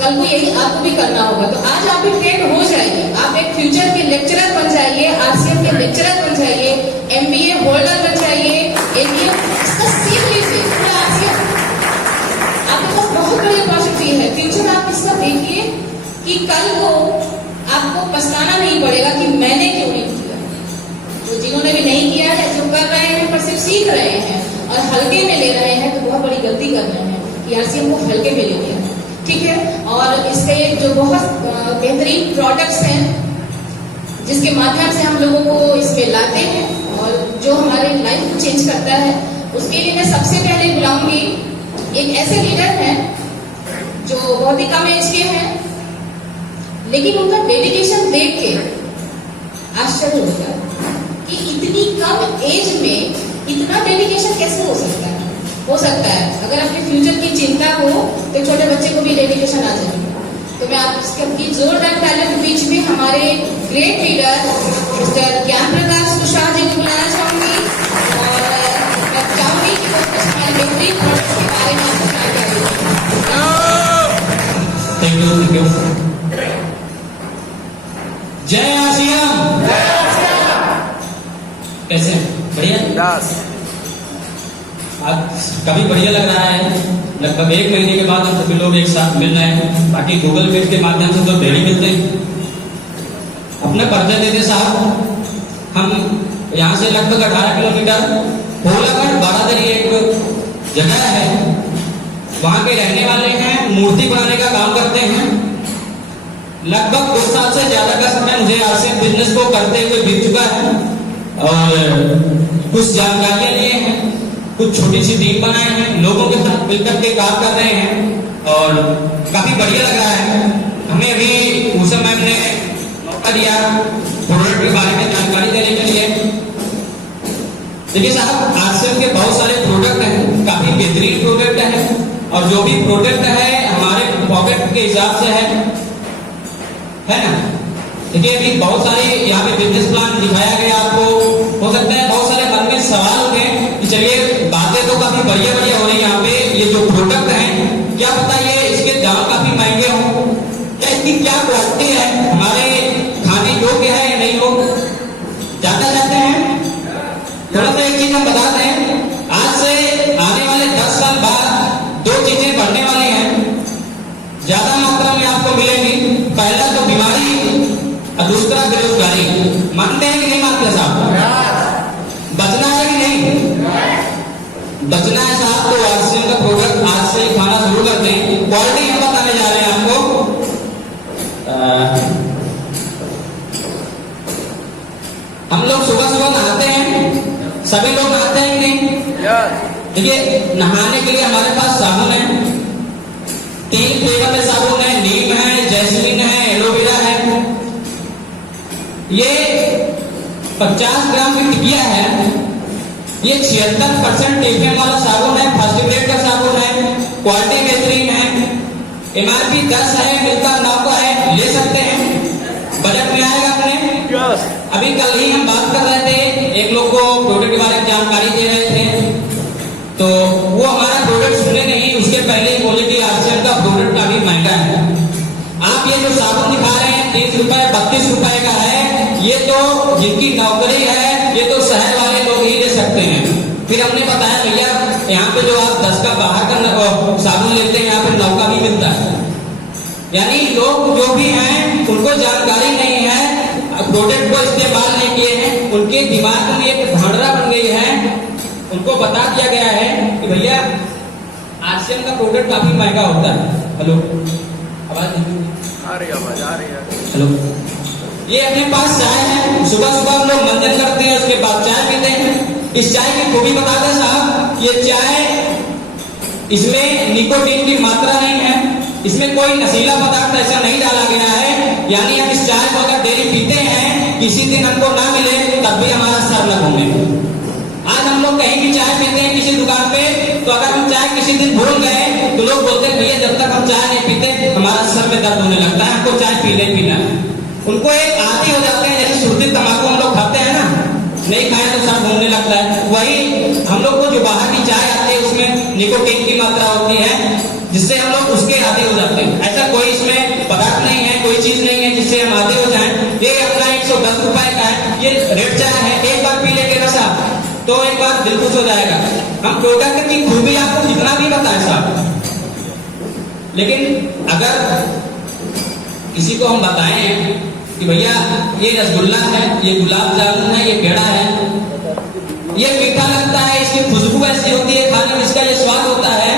कल को यही आपको भी करना होगा। तो आज आप भी ट्रेंड हो जाइए, आप एक फ्यूचर के लेक्चरर बन जाइए, आरसीएम के लेक्चरर बन जाइए, एमबीए होल्डर बन जाइए, एमबीए इसका सीख लीजिए। आरसीएम आपके पास बहुत बड़ी अपॉर्चुनिटी है, फ्यूचर आप इसका देखिए कि कल को आपको पछताना नहीं पड़ेगा कि मैंने क्यों नहीं किया। तो जिन्होंने भी नहीं किया है, जो कर रहे हैं पर सिर्फ सीख रहे हैं और हल्के में ले रहे हैं, तो बहुत बड़ी गलती कर रहे हैं कि आरसीएम को हल्के में ले लिया। ठीक है, और इसके जो बहुत बेहतरीन प्रोडक्ट्स हैं जिसके माध्यम से हम लोगों को इसमें लाते हैं और जो हमारे लाइफ को चेंज करता है, उसके लिए मैं सबसे पहले बुलाऊंगी एक ऐसे लीडर हैं जो बहुत ही कम एज के हैं, लेकिन उनका डेडिकेशन देख के आश्चर्य होता है कि इतनी कम एज में इतना डेडिकेशन कैसे हो सकता है। हो सकता है अगर अपने फ्यूचर की चिंता हो तो छोटे बच्चे को भी डेडिकेशन आ जाएगा। तो मैं आपकी जोरदार तालियों के बीच में हमारे ग्रेट लीडर मिस्टर ज्ञान प्रकाश कुशवाहा जी को बुलाना चाहूंगी और मैं चाहूंगी कि वो कुछ हमारे बेहतरीन प्रोडक्ट्स के बारे में थैंक यू। जय आसियाम। कैसे बढ़िया? आज काफी बढ़िया लग रहा है। लगभग 1 महीने के बाद हम सभी लोग एक साथ मिल रहे हैं। बाकी गूगल मीट के माध्यम से तो डेली मिलते हैं। अपना परिचय देते साहब, हम यहाँ से लगभग 18 किलोमीटर होलागढ़ बारादरी एक जगह है, वहाँ के रहने वाले हैं। मूर्ति बनाने का काम करते हैं। लगभग 2 साल से ज्यादा का समय मुझे आरसीएम बिजनेस को करते हुए बीत चुका है और कुछ जानकारियां लिए हैं, कुछ छोटी सी टीम बनाए हैं, लोगों के साथ मिलकर के काम कर रहे हैं और काफी बढ़िया लग रहा है। हमें अभी उस समय हमने मौका दिया प्रोडक्ट के बारे में जानकारी देने के लिए। देखिए साहब, आरसीएम के बहुत सारे प्रोडक्ट हैं, काफी बेहतरीन प्रोडक्ट हैं और जो भी प्रोडक्ट है हमारे पॉकेट के हिसाब से है ना। देखिए अभी बहुत सारे यहाँ पे बिजनेस प्लान दिखाया गया आपको। हो सकता है बहुत सारे मन में सवाल होंगे कि चलिए बातें तो काफी बढ़िया बढ़िया हो रही है यहाँ पे, ये जो प्रोडक्ट हैं क्या पता ये इसके दाम काफी महंगे हों, क्या इसकी क्या क्वालिटी है, हमारे खाने योग्य है या नहीं हो, जानना चाहते हैं। थोड़ा सा एक चीज हम बता दें, आज से आने वाले 10 साल बाद 2 चीजें बढ़ने वाली हैं, ज्यादा मात्रा में आपको मिलेंगी। पहला तो बीमारी और दूसरा बेरोजगारी। मानते हैं कि नहीं मानते साहब? बचना है कि नहीं? बचना है साहब, तो आरसीएम का प्रोडक्ट आज से ही खाना शुरू करते हैं। क्वालिटी हम बताने जा रहे हैं आपको। हम लोग सुबह सुबह नहाते हैं, सभी लोग नहाते हैं कि नहीं? देखिए नहाने के लिए हमारे पास साबुन है, 3 फ्लेवर में साबुन है, नीम है, जैस्मिन है, एलोवेरा है। ये 50 ग्राम की टिकिया है, ये 76% टीफिन वाला साबुन है, फर्स्ट ग्रेड का साबुन है, क्वालिटी बेहतरीन है, एमआरपी 10 है, मिलता 9 का है, ले सकते हैं, बजट में आएगा अपने। अभी कल ही हम बात कर रहे थे, एक लोग को प्रोडक्ट के बारे में जानकारी दे रहे थे, तो वो हमारा प्रोडक्ट सुने नहीं, उसके पहले ही बोले कि आरसीएम का प्रोडक्ट काफी महंगा है। आप ये जो साबुन दिखा रहे हैं 30 रुपए 32 रुपए का है, ये तो जिनकी नौकरी है ये तो शहर वाले लोग ही ले सकते हैं। फिर हमने बताया भैया यहाँ पे जो आप 10 का बाहर का साबुन लेते हैं, यहाँ पे 9 का भी मिलता है। यानी लोग जो भी हैं उनको जानकारी नहीं है, प्रोडक्ट को इस्तेमाल नहीं किए हैं, उनके दिमाग में एक धारणा बन गई है, उनको बता दिया गया है कि भैया आरसीएम का प्रोडक्ट काफी महंगा होता है। हेलो, आवाज आ रही है? हेलो, ये अपने पास चाय है, सुबह सुबह हम लोग मंजन करते हैं, उसके बाद चाय पीते हैं। इस चाय की खूबी बता दें साहब, ये चाय, इसमें निकोटीन की मात्रा नहीं है, इसमें कोई नशीला पदार्थ ऐसा नहीं डाला गया है। यानी हम इस चाय को अगर डेली पीते हैं, किसी दिन हमको ना मिले तब भी हमारा सर न घूमे। आज हम लोग कहीं भी चाय पीते हैं किसी दुकान पे, तो अगर हम चाय किसी दिन भूल गए तो लोग बोलते हैं भैया जब तक हम चाय नहीं पीते हमारा सर में दर्द होने लगता है, हमको चाय पीना ही पीना है। उनको एक आदी हो जाते हैं, जैसे सुरती तंबाकू हम लोग खाते हैं ना, नहीं खाए तो सर घूमने लगता है, वही हम लोग को जो बाहर की चाय आती है उसमें निकोटीन की मात्रा होती है जिससे हम लोग उसके आदी हो जाते हैं। ऐसा कोई इसमें पदार्थ नहीं है, कोई चीज नहीं है जिससे हम आदी हो जाएं। ये अपना 110 रुपए का है, ये रेड चाय है, एक बार पी लेंगे ना साहब तो एक बार दिल खुश हो जाएगा। हम प्रोडक्ट की खूबी आपको जितना भी बताएं साहब, लेकिन अगर किसी को हम बताएं कि भैया ये रसगुल्ला है, ये गुलाब जामुन है, ये पेड़ा है, ये मीठा लगता है, इसकी खुशबू ऐसी होती है, खाने में इसका ये स्वाद होता है,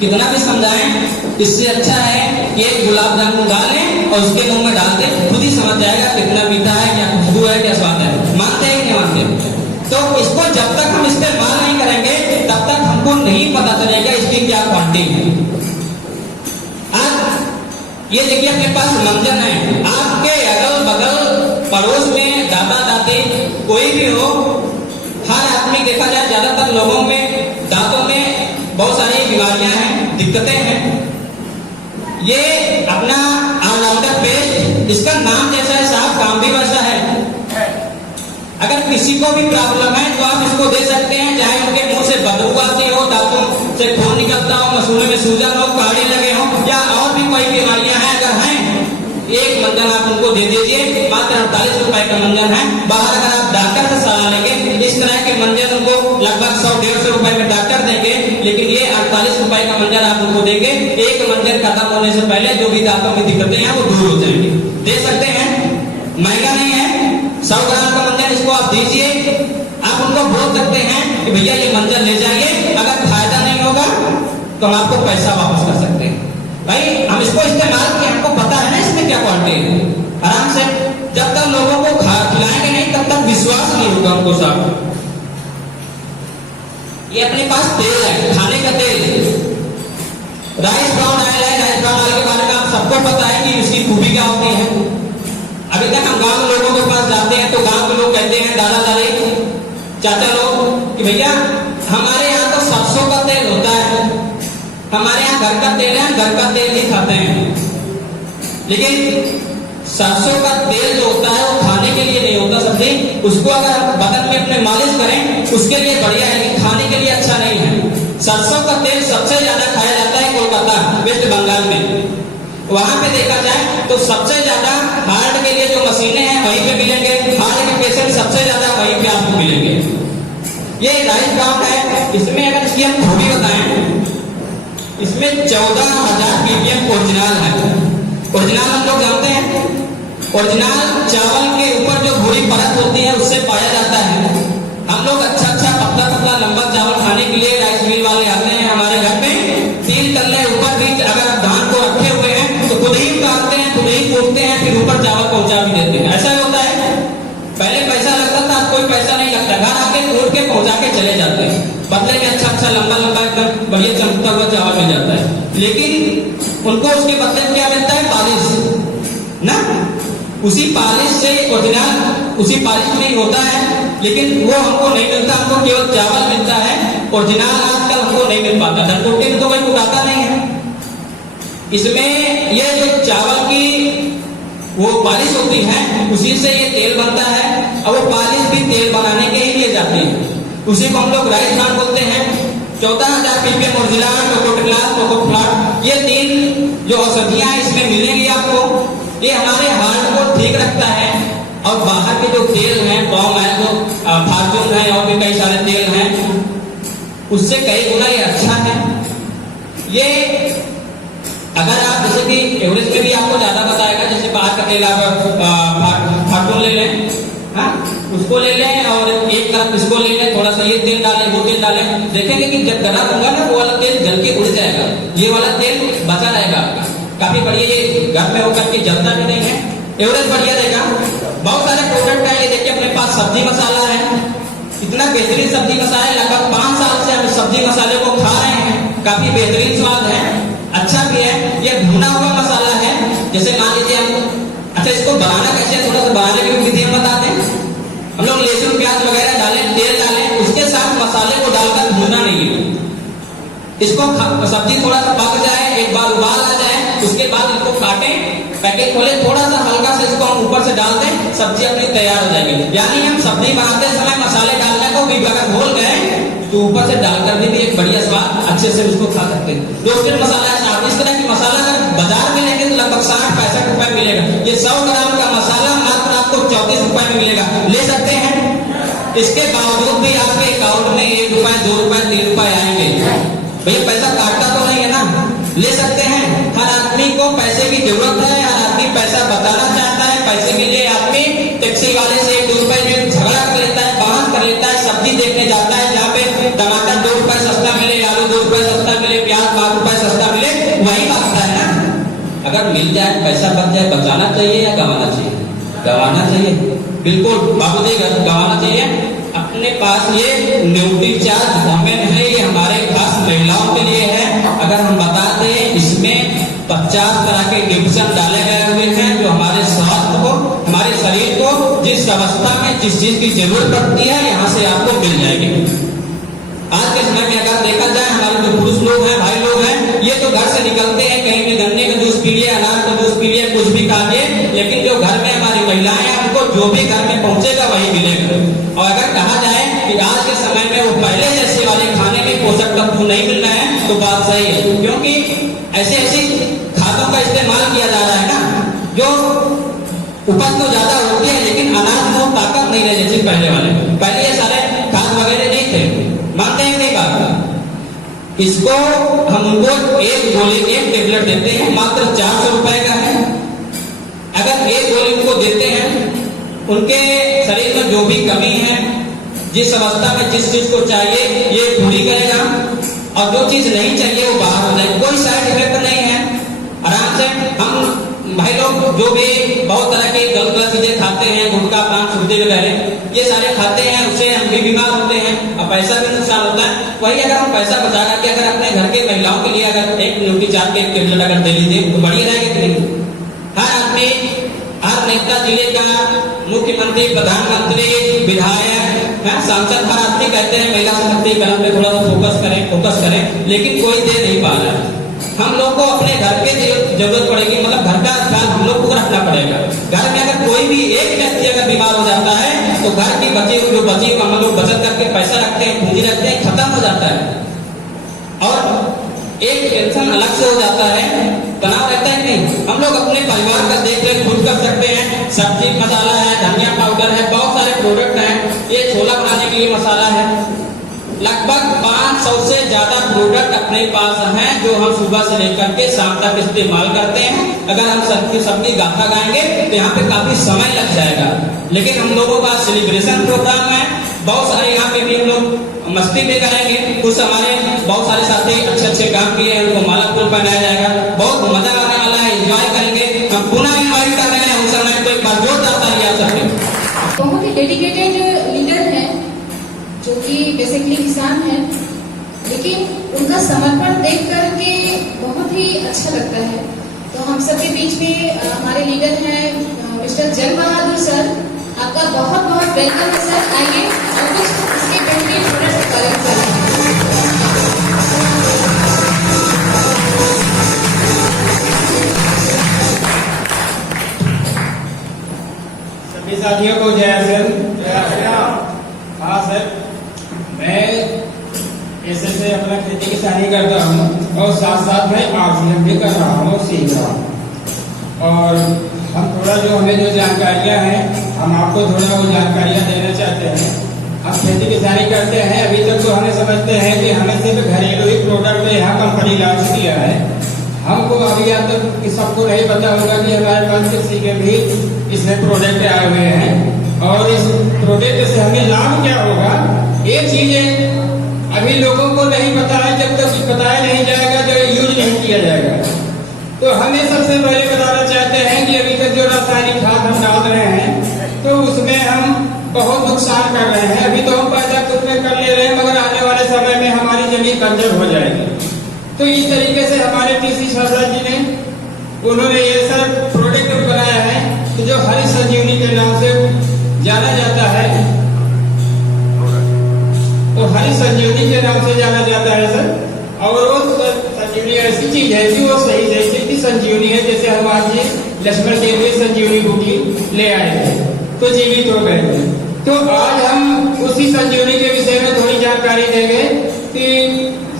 कितना भी समझाएं इससे अच्छा है कि एक गुलाब जामुन डालें और उसके मुंह में डाल दें, खुद ही समझ जाएगा कितना मीठा है, क्या खुशबू है, क्या स्वाद है। मानते हैं कि नहीं मानते? तो इसको जब तक हम इस्तेमाल नहीं करेंगे तब तक हमको नहीं पता चलेगा इसकी क्या क्वालिटी है। आज ये देखिए अपने पास मंजन है, आपके अगल बगल पड़ोस में दादा दादी कोई भी हो, हर आदमी देखा जाए ज्यादातर लोगों में दांतों में बहुत सारी बीमारियां हैं, दिक्कतें हैं। ये अपना ऑलराउंडर पेस्ट, इसका नाम जैसा है साहब काम भी वैसा है। अगर किसी को भी प्रॉब्लम है तो आप इसको दे सकते हैं, चाहे उनके मुंह से बदबू आती हो, दांतों से खून निकलता हो, मसूड़े में सूजन हो, पहाड़ी लगे हो, या और भी कोई बीमारियां हैं अगर हैं, एक मंजन आप उनको दे दीजिए। मात्र 48 रुपए का मंजन है। बाहर अगर आप डॉक्टर से सलाह लेंगे इस तरह के मंजन उनको लगभग 100-150 रुपए में डॉक्टर देंगे, लेकिन ये 48 रुपए का मंजन आप उनको देंगे। एक मंजन खत्म होने से पहले जो भी दांतों में दिक्कतें हैं वो दूर हो जाएंगी। दे सकते हैं, महंगा नहीं है, 100 ग्राम का मंजन इसको आप दीजिए। आप उनको बोल सकते हैं कि भैया ये मंजन ले जाइए, अगर फायदा नहीं होगा तो हम आपको पैसा वापस कर सकते हैं। भाई हम इसको इस्तेमाल किए, हमको पता है ना इसमें क्या क्वालिटी है। आराम से जब तक लोगों को खिलाएंगे नहीं तब तक विश्वास नहीं होगा हमको साहब। ये अपने पास तेल है, खाने का तेल, राइस ब्राउन ऑयल है। राइस ब्राउन ऑयल के बारे में आप सबको पता है कि इसकी खूबी क्या होती है। अभी तक हम गांव के लोगों के पास जाते हैं तो गांव के लोग कहते हैं, दादा दादी चाचा लोग, कि भैया हमारे यहाँ तो सरसों का तेल होता है, हमारे यहाँ घर का तेल है, घर का तेल ही खाते हैं। लेकिन सरसों का तेल जो होता है वो खाने के लिए नहीं होता सब्जी, उसको अगर हम बदन में अपने मालिश करें उसके लिए बढ़िया है, लेकिन खाने के लिए अच्छा नहीं है। सरसों का तेल सबसे ज्यादा खाया जाता है कोलकाता, वेस्ट बंगाल में। वहां पे देखा जाए तो सबसे ज्यादा हार्ट के लिए जो मशीनें हैं वहीं पे मिलेंगे, हार्ट के पेशेंट सबसे ज्यादा वहीं पे आपको मिलेंगे। ये राइस ब्राउन है, इसमें अगर इसकी हम खूबी बताएं, इसमें 14,000 ppm ओरिजिनल है। ओरिजिनल हम लोग जानते हैं, ओरिजिनल चावल के ऊपर जो भूरी परत होती है उससे पाया जाता है। हम लोग अच्छा पतला पतला लंबा चावल खाने के लिए राइस मिल वाले आते हैं हमारे घर में, 3 तल्ले ऊपर भी अगर आप धान को रखे हुए हैं तो खुद ही उतारते हैं, खुद ही कूटते हैं, फिर ऊपर चावल पहुंचा भी देते हैं। ऐसा होता है, पहले पैसा लगता था, कोई पैसा नहीं लगता, घर आके कूट के पहुंचा के चले जाते हैं। बदले में अच्छा लंबा एकदम बढ़िया चमकता हुआ चावल मिल जाता है। लेकिन उनको उसके बदले में क्या मिलता है? पालिश ना, उसी पालिश से ओरिजिनल उसी पालिश में ही होता है, लेकिन वो हमको नहीं मिलता, हमको केवल चावल मिलता है। ओरिजिनल आजकल हमको नहीं मिल पाता, धनकोटे में तो कोई उगाता नहीं है। इसमें ये जो चावल की वो पालिश होती है उसी से ये तेल बनता है, और वो पालिश भी तेल बनाने के ही लिए जाती है, उसी को हम लोग राइस ब्राउन बोलते हैं। 14,000 ppm ओरिजिनल, कोकोटिलास, कोकोफ्लाट, ये 3 जो औषधियां हैं इसमें मिलेंगी आपको। ये हमारे हार्ट को ठीक रखता है। और बाहर के जो तेल हैं, पॉम है, जो फॉर्चून है, और भी कई सारे तेल हैं, उससे कई गुना ये अच्छा है। ये अगर आप जैसे कि एवरेज में भी आपको ज्यादा बताएगा, जैसे बाहर का तेल आप फॉर्चून ले लें, हाँ उसको ले लें, और एक कप इसको ले लें, थोड़ा सा ये तेल डालें, वो तेल डालें, देखेंगे कि जब गर्म होगा ना वो वाला तेल जल के उड़ जाएगा, ये वाला तेल बचा रहेगा आपका। काफी बढ़िया, ये घर में होकर के जलता भी नहीं है, एवरेज बढ़िया देगा। बहुत सारे प्रोडक्ट है, ये देखिए अपने पास सब्जी मसाला है, इतना बेहतरीन सब्जी मसाला है, लगभग 5 साल से हम सब्जी मसाले को खा रहे हैं, काफी बेहतरीन स्वाद है, अच्छा भी है। ये भुना हुआ मसाला है, जैसे मान लीजिए हम, अच्छा इसको बनाना कैसे है, थोड़ा सा बनाने की विधि हम बता दें। हम लोग लहसुन प्याज वगैरह डालें, तेल डालें, उसके साथ मसाले को डालकर भूनना नहीं है। इसको सब्जी थोड़ा सा पक जाए, एक बार उबाल आ जाए, उसके बाद इसको काटें, पैकेट खोलें, थोड़ा सा हल्का से इसको हम ऊपर से डाल दें, सब्जी अपनी तैयार हो जाएगी। यानी हम सब्जी बनाते समय मसाले डालने को भी अगर भूल गए तो ऊपर से डालकर भी एक बढ़िया स्वाद अच्छे से उसको खा सकते हैं। रोस्टेड मसाला है, इस तरह की मसाला अगर बाजार में लेंगे तो लगभग 60-65 रुपए मिलेगा। ये 100 ग्राम का मसाला मात्र आपको 34 रुपए में मिलेगा, ले सकते हैं। इसके बावजूद भी आपके अकाउंट में 1 रुपए, 2 रुपए, 3 रुपए आएंगे। भैया पैसा काटता तो नहीं है ना, ले सकते हैं। हर आदमी को पैसे की जरूरत है, हर आदमी पैसा बचाना चाहता है। पैसे के लिए आदमी टैक्सी वाले से 1-2 रुपए में झगड़ा कर लेता है, बहस कर लेता है, सब्जी देखने जाता है जहाँ पे टमाटर 2 रुपए सस्ता मिले, आलू 2 रुपए सस्ता मिले, प्याज 5 रुपए सस्ता मिले, वही भागता है ना। अगर मिल जाए, पैसा बच जाए, बचाना चाहिए या गंवाना चाहिए? गंवाना चाहिए, बिल्कुल बाबूजी गंवाना चाहिए। अपने पास ये न्यूट्रीचार्ज वोमेन है, ये हमारे खास महिलाओं के लिए है। अगर हम बता दें, इसमें 50 तरह के न्यूट्रिशन डाले गए हुए हैं जो हमारे स्वास्थ्य को, हमारे शरीर को जिस अवस्था में जिस चीज की जरूरत पड़ती है यहाँ से आपको मिल जाएगी। आज के समय में अगर देखा जाए, हमारे जो पुरुष लोग हैं, भाई लोग हैं, ये तो घर से निकलते हैं, कहीं भी गन्ने का जूस पी लिया, अनार का जूस पी लिया, कुछ भी खा लिए, लेकिन जो घर में हमारी महिलाएं हैं, उनको जो भी घर में पहुंचेगा वही मिलेगा। और अगर कहा जाए कि आज के समय में वो पहले जैसे वाले खाने में पोषक तत्व नहीं मिल रहे हैं, तो बात सही है, क्योंकि ऐसे खादों का इस्तेमाल किया जा रहा है ना, जो उपज तो ज्यादा होती है लेकिन अनाज में ताकत नहीं रहे जैसे पहले वाले। पहले ये सारे खाद वगैरह नहीं थे, मानते हैं नहीं बात। इसको हम उनको एक गोली, एक टेबलेट देते हैं, मात्र 400 रुपए का है। अगर एक गोली उनको देते हैं, उनके शरीर में जो भी कमी है, जिस अवस्था में जिस चीज को चाहिए ये पूरी करेगा, और जो चीज नहीं चाहिए वो बाहर हो जाएगी। कोई साइड इफेक्ट नहीं है, आराम से हम भाई लोग जो भी बहुत तरह की गलत चीजें खाते हैं, गुटखा, पान, सुर्ती वगैरह, ये सारे खाते हैं, उससे हम भी बीमार होते हैं और पैसा भी नुकसान होता है। वही अगर हम पैसा बचा करके अगर अपने घर के महिलाओं के लिए अगर एक न्यूट्रीचार्ज के टेबलेट अगर दे लीजिए तो बढ़िया रहेगा कि नहीं? हर आदमी, हर नेता, जिले का मुख्यमंत्री, प्रधानमंत्री, विधायक, सांसद, हर आदमी कहते हैं महिला सशक्तिकरण पे थोड़ा सा फोकस करें, लेकिन कोई दे नहीं पा रहा है। हम लोग को अपने घर के जरूरत पड़ेगी, मतलब घर का ख्याल हम लोग को रखना पड़ेगा। घर में अगर कोई भी एक व्यक्ति अगर बीमार हो जाता है तो घर की बची हम लोग बचत करके पैसा रखते हैं, पूंजी रखते हैं, खत्म हो जाता है और एक टेंशन अलग से हो जाता है, तनाव रहता है नहीं। हम लोग अपने परिवार का देख रेख खुद कर सकते हैं। सब्जी मसाला है, धनिया पाउडर है, बहुत सारे प्रोडक्ट हैं। ये छोला बनाने के लिए मसाला है, लगभग 500 से ज्यादा प्रोडक्ट अपने पास हैं जो हम सुबह से लेकर के शाम तक इस्तेमाल करते हैं। अगर हम सबकी गाथा गाएंगे तो यहाँ पे काफी समय लग जाएगा, लेकिन हम लोगों का सेलिब्रेशन प्रोग्राम है, बहुत सारे यहाँ पे भी हम लोग मस्ती भी करेंगे। कुछ हमारे बहुत सारे साथी अच्छे काम किए हैं, उनको माला फूल पहनाया जाएगा, बहुत मजा आने वाला है, एंजॉय करेंगे। हम पुनः इन्वाइट कर रहे हैं उस समय तो एक बार जोरदार ताली आ सकते। बहुत ही डेडिकेटेड लीडर हैं जो कि बेसिकली किसान हैं, लेकिन उनका समर्पण देख करके बहुत ही अच्छा लगता है। तो हम सबके बीच में हमारे लीडर हैं मिस्टर जंग बहादुर सर, आपका बहुत बहुत वेलकम है सर। आइए और कुछ इसके बेहतरीन प्रोडक्ट का करें। सभी साथियों को जय श्री राम। हाँ सर, मैं ऐसे अपना खेती किसानी करता हूँ और साथ साथ में आर्ट्स भी कर रहा हूँ, सीख रहा हूँ। और हम थोड़ा जो हमें जो जानकारियाँ हैं हम आपको थोड़ा वो जानकारियाँ देना चाहते हैं। हम खेती किसानी करते हैं, अभी तक तो हमें समझते हैं कि हमें सिर्फ घरेलू ही प्रोडक्ट यहाँ कंपनी लॉन्च किया है। हमको अभी आप तक सबको नहीं पता होगा कि हमारे पास किसी के भी इसमें प्रोडक्ट आए हुए हैं और इस प्रोडक्ट से हमें लाभ क्या होगा। ये चीजें अभी लोगों को नहीं पता है, जब तक बताया नहीं जाएगा तो यूज नहीं किया जाएगा। तो हमें सबसे पहले बताना चाहते हैं कि अभी तक जो रासायनिक खाद हम डाल रहे हैं तो उसमें हम बहुत नुकसान कर रहे हैं। अभी तो हम पैदा खुद में कर ले रहे हैं, मगर आने वाले समय में हमारी जमीन बंजर हो जाएगी। तो इस तरीके से हमारे टीसी शर्मा जी ने उन्होंने ये सब प्रोडक्ट बनाया है जो हरी संजीवनी के नाम से जाना जाता है। हरी संजीवनी के नाम से जाना जाता है सर। और वो संजीवनी ऐसी चीज है कि वो सही जैसे की संजीवनी है, जैसे हम आज ये लक्ष्मण के लिए संजीवनी बूटी ले आए थे तो जीवित हो गए थे। तो आज हम उसी संजीवनी के विषय में थोड़ी जानकारी देंगे कि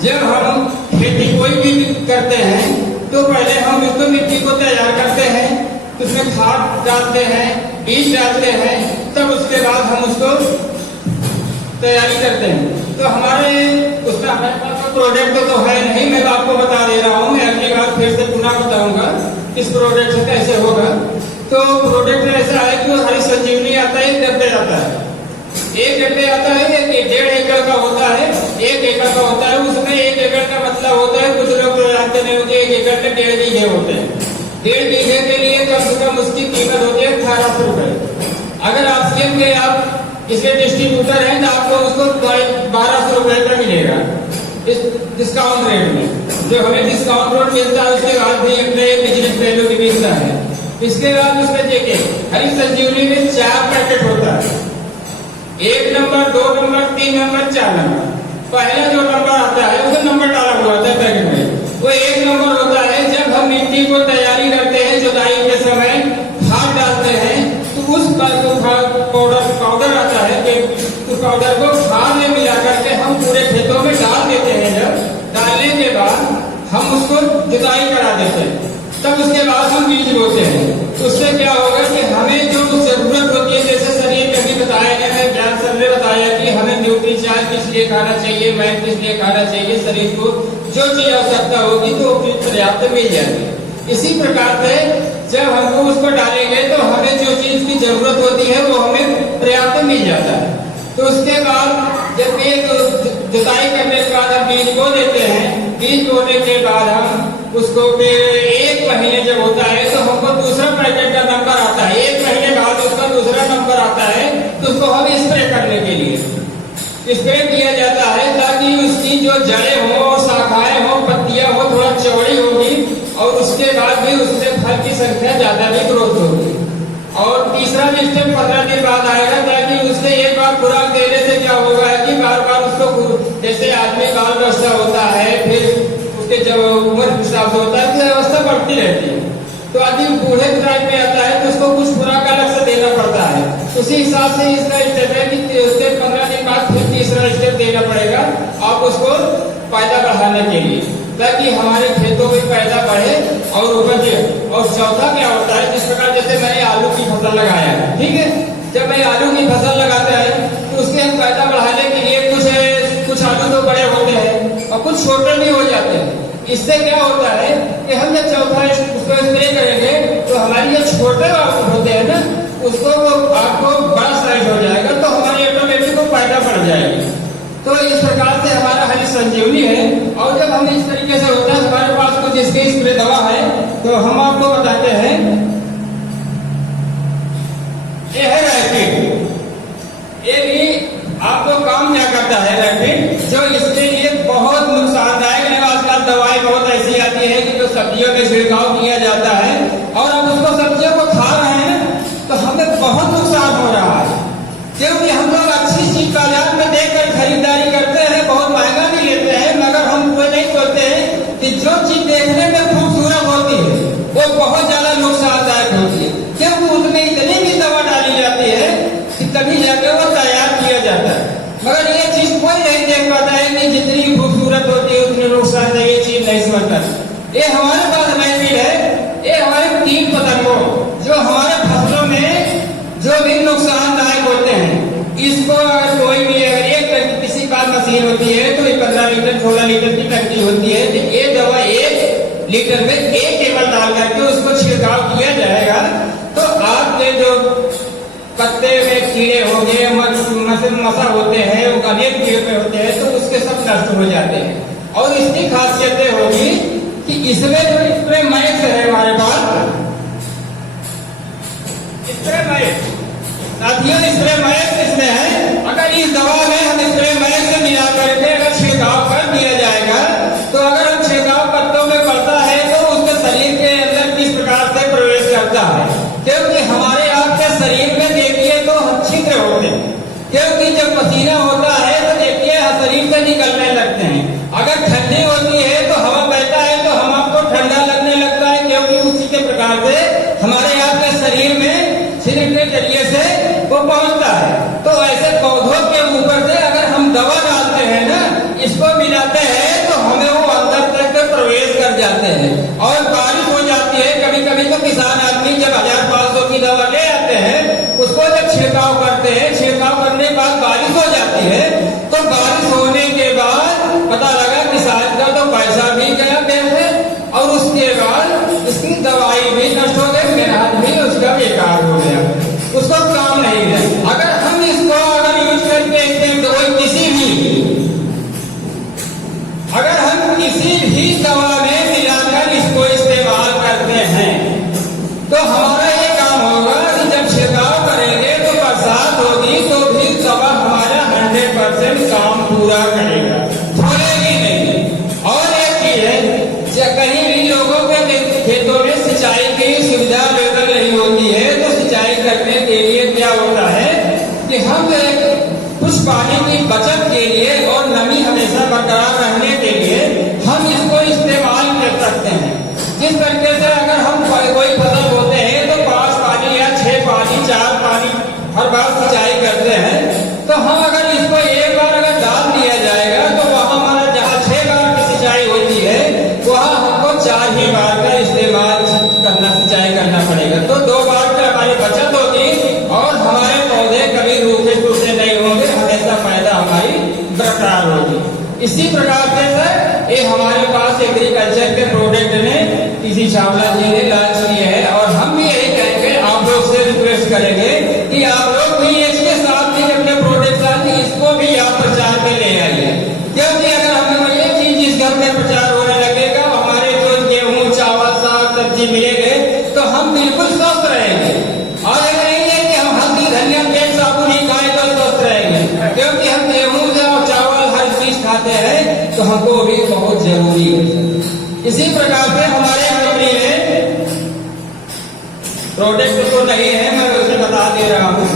जब हम खेती कोई भी करते हैं तो पहले हम इसको मिट्टी को तैयार करते हैं, उसमें खाद डालते हैं, बीज डालते हैं, तब उसके बाद हम उसको तैयारी करते हैं। तो हमारे उसमें हमारे पास प्रोडक्ट तो है नहीं, मैं आपको बता दे रहा हूँ, मैं अगली बार फिर से पुनः बताऊंगा इस प्रोडक्ट से कैसे होगा। तो प्रोडक्ट ऐसा है कि हरी संजीवनी आता है, एक डब्बे आता है, एक डब्बे आता है, 1.5 एकड़ का होता है, 1 एकड़ का होता है। उसमें 1 एकड़ का मतलब होता है, कुछ लोग तो जानते नहीं होते, 1 एकड़ में 1.5 बीघे होते हैं। 1.5 बीघे के लिए कम से कम उसकी कीमत होती है 1800 रुपए। अगर आरसीएम के आप इसके डिस्ट्रीब्यूटर हैं तो आपको उसको 1200 रुपए का मिलेगा इस डिस्काउंट रेट में। जो हमें डिस्काउंट रेट मिलता है उसके बाद भी एक बिजनेस वैल्यू भी मिलता है। इसके बाद उसमें देखिए हरी संजीवनी में 4 पैकेट होता है, 1 नंबर, 2 नंबर, 3 नंबर, 4 नंबर। पहला जो नंबर आता है उसमें नंबर डाला हुआ होता है पैकेट में, वो 1 नंबर होता है। जब हम मिट्टी को तैयारी करते हैं, जुताई के समय खाद डालते हैं तो उस पाउडर आता है कि उस पाउडर को खाद में मिला करके हम पूरे खेतों में डाल देते हैं। जब डालने के बाद हम उसको जुताई करा देते हैं, तब उसके बाद हम बीज बोते हैं। उससे क्या होगा कि हमें जो जरूरत होती है, जैसे शरीर में भी बताया गया है, ज्ञान सर ने बताया कि हमें न्यूट्रिशन किस लिए खाना चाहिए, मैथ किस लिए खाना चाहिए, शरीर को जो चीज आवश्यकता होगी तो वो पर्याप्त मिल जाएगी। इसी प्रकार से जब हमको उसको डालेंगे तो हमें जो चीज की जरूरत होती है वो हमें पर्याप्त मिल जाता है। तो उसके बाद जब एक जुताई करने के बाद हम बीज बो देते हैं, बीज बोने के बाद हम उसको फिर 1 महीने जब होता है तो हमको दूसरा पैकेट का नंबर आता है, 1 महीने बाद उसका दूसरा नंबर आता है, तो उसको हम स्प्रे करने के लिए स्प्रे किया जाता है ताकि उसकी जो जड़ें हो, शाखाएं हो, पत्तियां हो, थोड़ा चौड़ी होगी और उसके बाद भी उसमें फल की संख्या ज्यादा भी ग्रोथ होगी। और तीसरा भी स्टेप 15 दिन बाद आएगा, ताकि उससे एक बार खुराक देने से क्या होगा है कि बार बार उसको, जैसे आदमी बाल अवस्था होता है, फिर उसके जब उम्र हिसाब से होता है तो अवस्था बढ़ती रहती है, तो आदमी बूढ़े टाइप में आता है तो उसको कुछ खुराक अलग से देना पड़ता है। उसी हिसाब से इसका स्टेप है कि उसके 15 दिन बाद फिर तीसरा स्टेप देना पड़ेगा आप उसको फायदा बढ़ाने के लिए, ताकि हमारे खेतों में पैदा बढ़े और उपजे। और चौथा क्या होता है, जिस प्रकार जैसे मैंने आलू की फसल लगाया है, ठीक है, जब मैं आलू की फसल लगाता है तो उसके हम पैदा बढ़ाने के लिए कुछ आलू तो बड़े होते हैं और कुछ छोटे भी हो जाते हैं। इससे क्या होता है कि हम जब चौथा उसको स्प्रे करेंगे तो हमारी जो छोटे होते हैं ना, उसको आपको बड़ा साइज हो जाएगा, तो हमारी ऑटोमेटिक को पैदा बढ़ जाएगी। तो इस प्रकार से हमारा हरी संजीवनी है। और जब हम इस तरीके से होता है, हमारे पास कुछ इसकी स्प्रे दवा है तो हम आपको बताते हैं। ये है रैपिड, ये भी आपको काम क्या करता है रैपिड, जो इसके लिए बहुत नुकसानदायक है। आजकल दवाई बहुत ऐसी आती है कि जो सब्जियों में छिड़काव किया जाता है और अब उसको सब्जियों को खा रहे हैं तो हमें बहुत नुकसान हो रहा है, क्योंकि हम लोग अच्छी चीज बाजार में देखकर खरीदारी करते हैं, बहुत महंगा भी लेते हैं, मगर हम वो नहीं सोचते हैं कि जो चीज देखने में खूबसूरत होती है वो बहुत ज्यादा नुकसानदायक होती है, क्योंकि उसमें इतनी भी दवा डाली जाती है कि तभी जाकर वो तैयार किया जाता है। मगर ये चीज कोई नहीं देख पाता है कि जितनी खूबसूरत होती है उतनी नुकसानदायक ये चीज नहीं समझता। ये हमारे पास महफिल है, ये हमारे 3 पतंगों जो हमारे फसलों में जो भी नुकसानदायक होते हैं, इसको अगर कोई भी अगर एक किसी बात मशीन होती है तो 15 लीटर 16 लीटर की टंकी होती है, तो ये दवा 1 लीटर में 1 ml डाल करके उसको छिड़काव किया जाएगा, तो आपके जो पत्ते में कीड़े हो गए, मसा होते हैं, अनेक कीड़े होते हैं, तो उसके सब नष्ट हो जाते हैं। और इसकी खासियतें होगी कि इसमें जो स्प्रे मैक्स है हमारे पास, स्प्रे मैक्स साथियों, स्प्रे मैक्स इसमें है। अगर इस दवा में हम स्प्रे मैक्स मिला करके अगर छिड़काव कर दिया जाएगा, तो अगर हम छिड़काव पत्तों में पड़ता है तो उसके शरीर के अंदर किस प्रकार से प्रवेश करता है, क्योंकि हमारे आपके शरीर में देखिए तो छिद्र होते हैं, क्योंकि जब पसीना होता है तो देखिए शरीर ठंडी होती है तो हवा बहता है तो हम आपको ठंडा लगने लगता है, क्योंकि उसी के प्रकार से हमारे आपके शरीर में शरीर के जरिए से वो पहुंचता है। तो ऐसे पौधों के ऊपर से अगर हम दवा डालते हैं ना, इसको मिलाते हैं तो हमें वो अंदर तक प्रवेश कर जाते हैं और बारिश हो जाती है। कभी कभी तो किसान आदमी जब 1500 की दवा ले आते हैं, उसको जब छिड़काव करते हैं, छिड़काव करने के बाद बारिश हो जाती है, तो बारिश होने के बाद पता लगा किसान का तो पैसा भी गया बैंक और उसके बाद इसकी दवाई भी नष्ट हो गई, मेहनत भी उसका बेकार हो गया, उसको काम नहीं है। अगर हम इसको यूज करके अगर हम किसी भी दवा में मिलाकर इसको इस्तेमाल करते हैं तो हमारा ये काम होगा कि जब छिड़काव करेंगे तो बरसात होगी तो भी दवा हमारा 100% काम पूरा करेगा, छोड़ेगी नहीं। और एक चीज है, कहीं भी लोगों के खेतों में सिंचाई की सुविधा अवेलेबल नहीं होती है, तो सिंचाई करने के लिए क्या होता है कि हम कुछ पानी की बचत के लिए और नमी हमेशा बरकरार रहने के लिए हम इसको इस्तेमाल कर सकते हैं। जिस तरीके से अगर हम कोई फसल बोते हैं तो 5 पानी या 6 पानी 4 पानी हर बार सिंचाई करते हैं, तो हम अगर इसको एक बार अगर डाल दिया जाएगा तो वहाँ हमारा जहाँ 6 बार की सिंचाई होती है वहाँ हमको 4 ही बार का इस्तेमाल करना, सिंचाई करना पड़ेगा। तो 2 बार की हमारी बचत होगी और हमारे पौधे कभी रूखे सूखे नहीं होंगे, हमेशा फायदा हमारी बरकरार होगी। इसी प्रकार से सर ये हमारे पास एग्रीकल्चर के प्रोडक्ट ने किसी चावला जी ने लॉन्च किए हैं और हम भी यही कहेंगे, आप लोग से रिक्वेस्ट करेंगे कि आप लोग भी इसके साथ ही अपने प्रोडक्ट साथ इसको भी आप प्रचार में ले आइए, क्योंकि अगर हमें ये चीज इस घर में प्रचार होने लगेगा, हमारे जो गेहूं चावल साग सब्जी मिलेंगे तो हम बिल्कुल स्वस्थ रहेंगे। और अगर नहीं है कि हम हल्दी धनिया तेल साबुन ही खाएं तो स्वस्थ रहेंगे, क्योंकि हम गेहूं और चावल हर चीज खाते हैं तो हमको भी बहुत जरूरी है। इसी प्रकार से हमारे कंपनी में प्रोडक्ट तो नहीं है, मैं उसे बता दे रहा हूँ।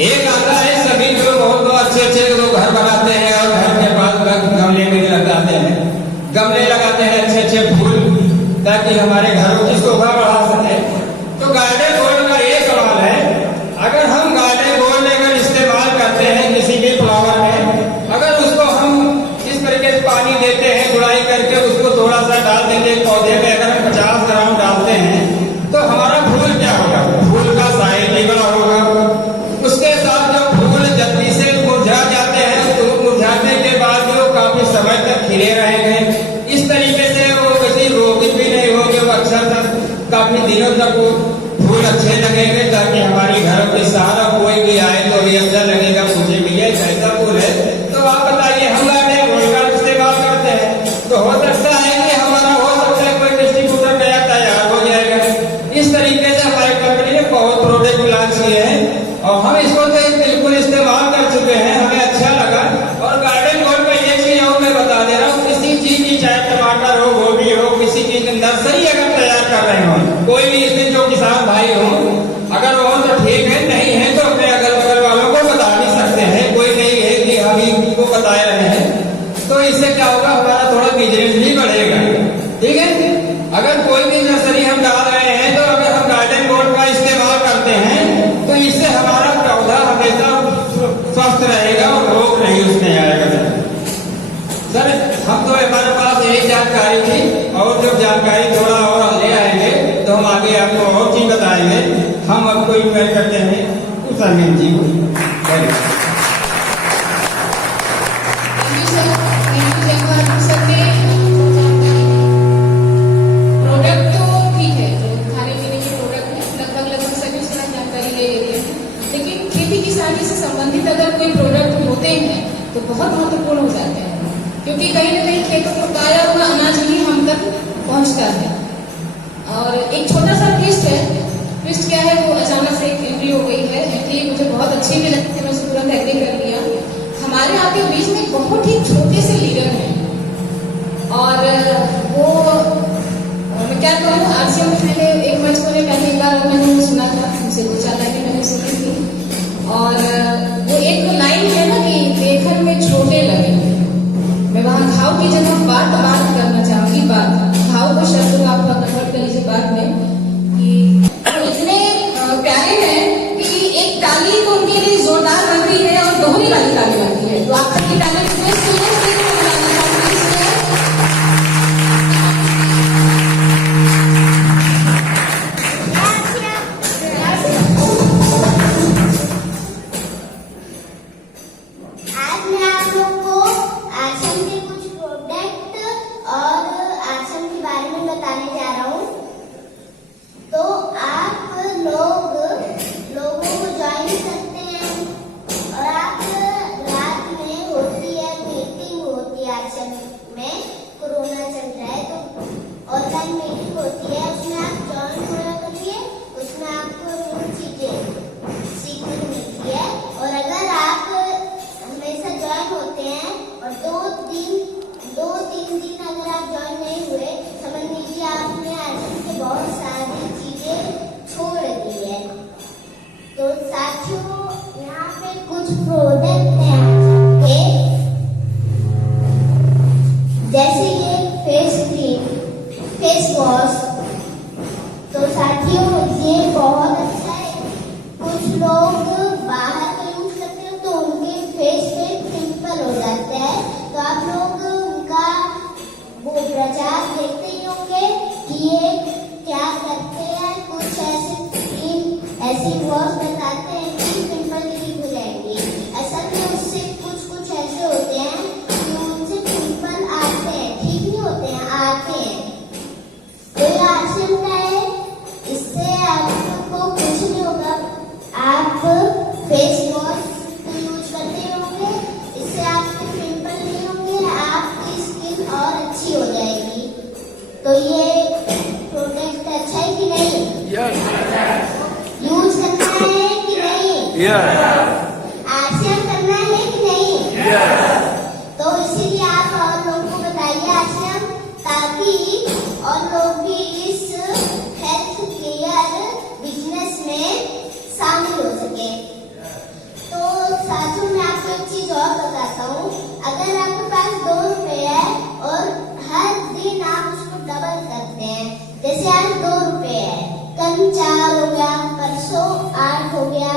एक आता है, सभी लोग बहुत अच्छे लोग घर बनाते हैं और घर के पास गमले में लगाते हैं, गमले लगाते हैं अच्छे फूल, ताकि हमारे घरों की शोभा बढ़ा सके। तो गार्डन गोल्ड का ये सवाल है, अगर हम गार्डन गोल्ड लेकर इस्तेमाल करते हैं किसी भी फ्लावर में, अगर उसको हम इस तरीके से पानी देते हैं, गुड़ाई करके उसको थोड़ा सा डाल देंगे पौधे में, अगर हम 50 ग्राम डालते हैं तो हमारा फूल क्या होगा, फूल का साइज भी बड़ा होगा। उसके साथ जो फूल जल्दी से मुरझा जाते हैं तो मुरझाने के बाद वो काफी समय तक खिले रहेंगे। इस तरीके से वो किसी रोगित भी नहीं होंगे, वो अक्सर काफी दिनों तक वो फूल अच्छे लगेंगे, ताकि हमारी घरों के सहारा कोई भी आए तो भी अच्छा लगेगा, मुझे भी ये कैसा फूल है। तो आप बताइए, हम गार्डन गोल्ड का इस्तेमाल करते हैं तो हो सकता है कि हमारा हो सकता है कोई डिस्ट्रीब्यूटर नया तैयार हो जाएगा। इस तरीके से हमारी कंपनी ने बहुत प्रोडक्ट लॉन्च किए हैं और हम इसको तो बिल्कुल इस्तेमाल कर चुके हैं, हमें अच्छा लगा। और गार्डन गोल्ड में ये चीज और मैं बता दे रहा हूँ, किसी चीज की चाहे टमाटर हो, गोभी हो, किसी चीज की नर्सरी अगर तैयार कर रहे हो, कोई भी इसमें जो किसान भाई हो, अगर वो तो ठीक है, नहीं है तो अपने अगल बगल वालों को बता भी सकते हैं। कोई नहीं है कि हम ही को बता रहे हैं, तो इससे क्या होगा, हमारा थोड़ा बिजनेस भी बढ़ेगा। ठीक है, अगर कोई भी नर्सरी हम डाल रहे हैं तो अगर हम गार्डन गोल्ड का इस्तेमाल करते हैं तो इससे हमारा पौधा हमेशा स्वस्थ रहेगा और रोग नहीं उसमें आएगा। सर हम तो हमारे पास यही जानकारी थी, और जब जानकारी थोड़ा और ले आएंगे तो हम आगे आपको और चीज बताएंगे। हम आपको इन्वाइट करते हैं उस अरविंद जी को। प्रोडक्ट तो ठीक है, जो खाने पीने के प्रोडक्ट है लगभग सभी उसका जानकारी ले लेते हैं, लेकिन खेती किसानी से संबंधित अगर कोई प्रोडक्ट होते हैं तो बहुत महत्वपूर्ण हो जाते हैं, क्योंकि कहीं ना कहीं खेतों में पकाया हुआ अनाज ही हम तक पहुंचता है। और एक छोटा सा ट्विस्ट है, ट्विस्ट क्या है, वो अचानक से एक एंट्री हो गई है। एंट्री मुझे बहुत अच्छी भी लगती है, मैं उसे तुरंत एग्री कर लिया। हमारे आपके बीच में बहुत ही छोटे से लीडर हैं और वो मैं क्या कहूँ, आरसीएम में पहले एक मंच को पहली बार मैंने सुना था, मुझे कुछ आता है मैंने सुनी थी। और वो एक लाइन है ना कि देखने में छोटे लगे, मैं वहाँ घाव की जगह बात करना चाहूंगी। बात भाव को शब्द को आप कन्वर्ट कर लीजिए बात में कि वो इतने प्यारे हैं कि एक ताली तो उनके लिए जोरदार बनती है और दोहरी वाली ताली बनती है। तो आप सबकी ताली इतने सुंदर से बुलाना चाहूंगी इसमें। आज मैं आप लोग को आश्रम के कुछ प्रोडक्ट और आश्रम के बारे में बताने जा रहा हूँ। तो आप लोगों को ज्वाइन करते हैं और आप रात में होती है मीटिंग होती है आश्रम में। कोरोना चल रहा है तो ऑनलाइन मीटिंग होती है, उसमें आप ज्वाइन होना करिए। उसमें आपको कुछ चीजें सीखने को मिलती है। और अगर आप हमेशा ज्वाइन होते हैं और दो तीन दिन अगर आप ज्वाइन नहीं हुए, समझ लीजिए आपने आश्रम के बहुत सारी चीजें छोड़ दी है। तो साथियों, यहाँ पे कुछ प्रोडक्ट हैं के, जैसे ये फेस क्रीम, फेस वॉश। तो साथियों, ये बहुत अच्छा है। कुछ लोग बाहर का यूज करते हैं तो उनके फेस पे पिंपल हो जाते हैं। तो आप लोग उनका वो प्रचार देखते ही होंगे कि ये क्या करते हैं। कुछ ऐसे क्रीम ऐसी वॉश बताते हैं कि पिंपल ठीक हो जाएंगे। असल में उससे कुछ ऐसे होते हैं कि उनसे पिंपल आते हैं, ठीक नहीं होते हैं, आते हैं। तो ये आश्रम का है, इससे आपको कुछ नहीं होगा। आप फेस वॉश यूज करते होंगे, इससे आपके पिंपल नहीं होंगे, आपकी स्किन और अच्छी हो जाएगी। तो ये प्रोडक्ट अच्छा है कि नहीं? यूज करना है कि नहीं? आश्रम करना है कि नहीं? तो इसीलिए आप और लोगों को बताइए आश्रम, ताकि और लोग भी इस हेल्थ केयर बिजनेस में शामिल हो सके। तो साथियों, मैं आपको एक चीज और बताता हूँ। अगर आपके पास 2 रुपए है और हर दिन आप उसको डबल करते हैं, जैसे आज 2 रुपए है, कल 4 हो गया, परसों 8 हो गया,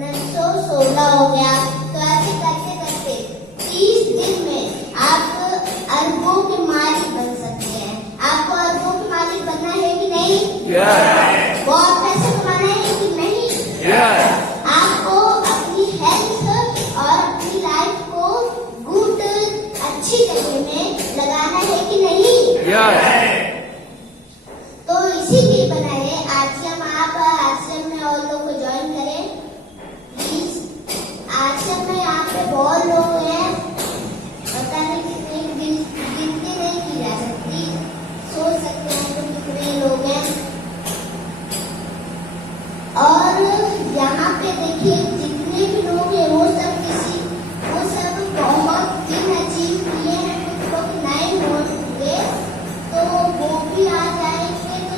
नरसों 16 हो गया। तो ऐसे करते करते 30 दिन में आप अरबों के मालिक बन सकते हैं। आपको अरबों के मालिक बनना है कि नहीं? बहुत पैसे कमाना है कि नहीं? आपको अपनी हेल्थ और अपनी लाइफ को गुड अच्छी जगह में लगाना है कि नहीं? तो इसीलिए बनाए आश्रम। आप आश्रम में और लोगों को ज्वाइन करें प्लीज। आश्रम में यहाँ पे बहुत लोग हैं, पता नहीं कितने, गिनती नहीं की जा सकती। सोच सकते हैं तो कितने लोग हैं। और यहाँ पे देखिए जितने भी लोग हैं वो सब बहुत दिन अचीव किए हैं। कुछ लोग नए होंगे तो वो भी आ जाएंगे, तो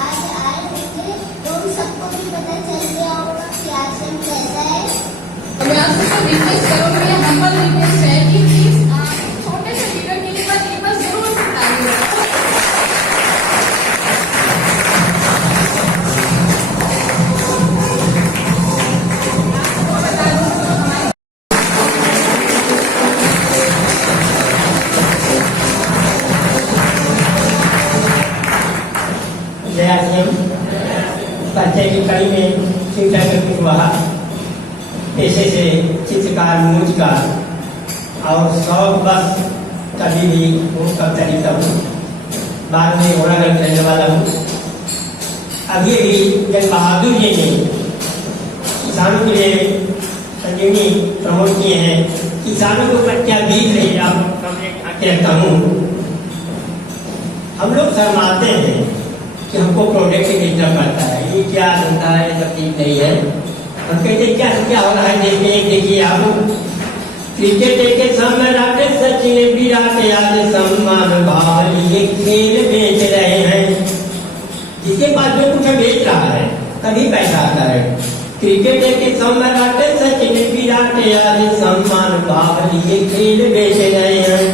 आज आए होंगे तो उन सबको भी पता चल गया होगा कि आश्रम कैसा है। मैं आप सबसे रिक्वेस्ट करूंगी, मेरा हम्बल रिक्वेस्ट है कि प्लीज आप छोटे से लीडर के लिए बस एक बार जरूर ताली बजाएं। जय आश्रम परिचय की कड़ी में चिंता कुछ हुआ। पेशे से चित्रकार, मूर्तिकार और शौक बस कभी भी वो करता रहता हूँ। बाद में घोड़ा घर रहने वाला हूँ। अभी भी जन बहादुर जी ने किसानों के लिए संजीवनी प्रमोट किए हैं। किसानों को मैं क्या बीज रही आप कहता हूँ। हम लोग शर्माते हैं कि हमको प्रोडक्ट बेचना पड़ता है, ये क्या धंधा है, सब ठीक नहीं है। हम कहते क्या क्या हो रहा है देखिए। एक देखिए आप क्रिकेट के समय राते सचिन विराट याद सम्मान भाव ये खेल बेच रहे हैं। जिसके पास जो कुछ बेच रहा है तभी पैसा आता है। क्रिकेट के समय राते सचिन विराट याद सम्मान भाव ये खेल बेच रहे हैं।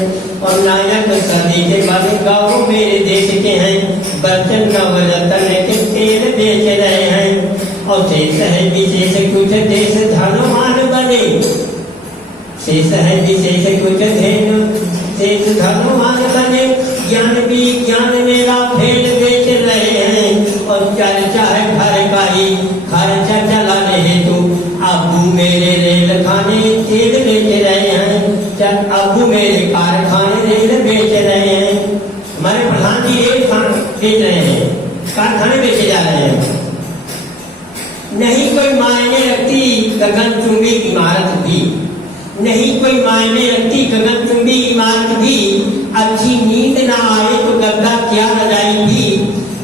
और और नायक सदी के बने गाँव मेरे देश के हैं, बर्तन नवरत्न के तेल बेच रहे हैं। और शेष है विशेष कुछ देश धनवान बने, शेष है विशेष कुछ शेष धनवान बने। ज्ञान विज्ञान मेरा फेल बेच रहे हैं, और चर्चा है घर का ही खर्चा चलाने हेतु अबू मेरे रेल खाने तेल बेच रहे हैं। अबू मेरे कारखाने रेल बेच रहे हैं। हमारे प्रधान जी रेल बेच रहे हैं, कारखाने बेचे जा रहे हैं। नहीं कोई मायने रखती गगनचुंबी इमारत भी, नहीं कोई मायने रखती गगनचुंबी इमारत भी। अच्छी नींद ना आए तो गद्दा क्या रजाई भी।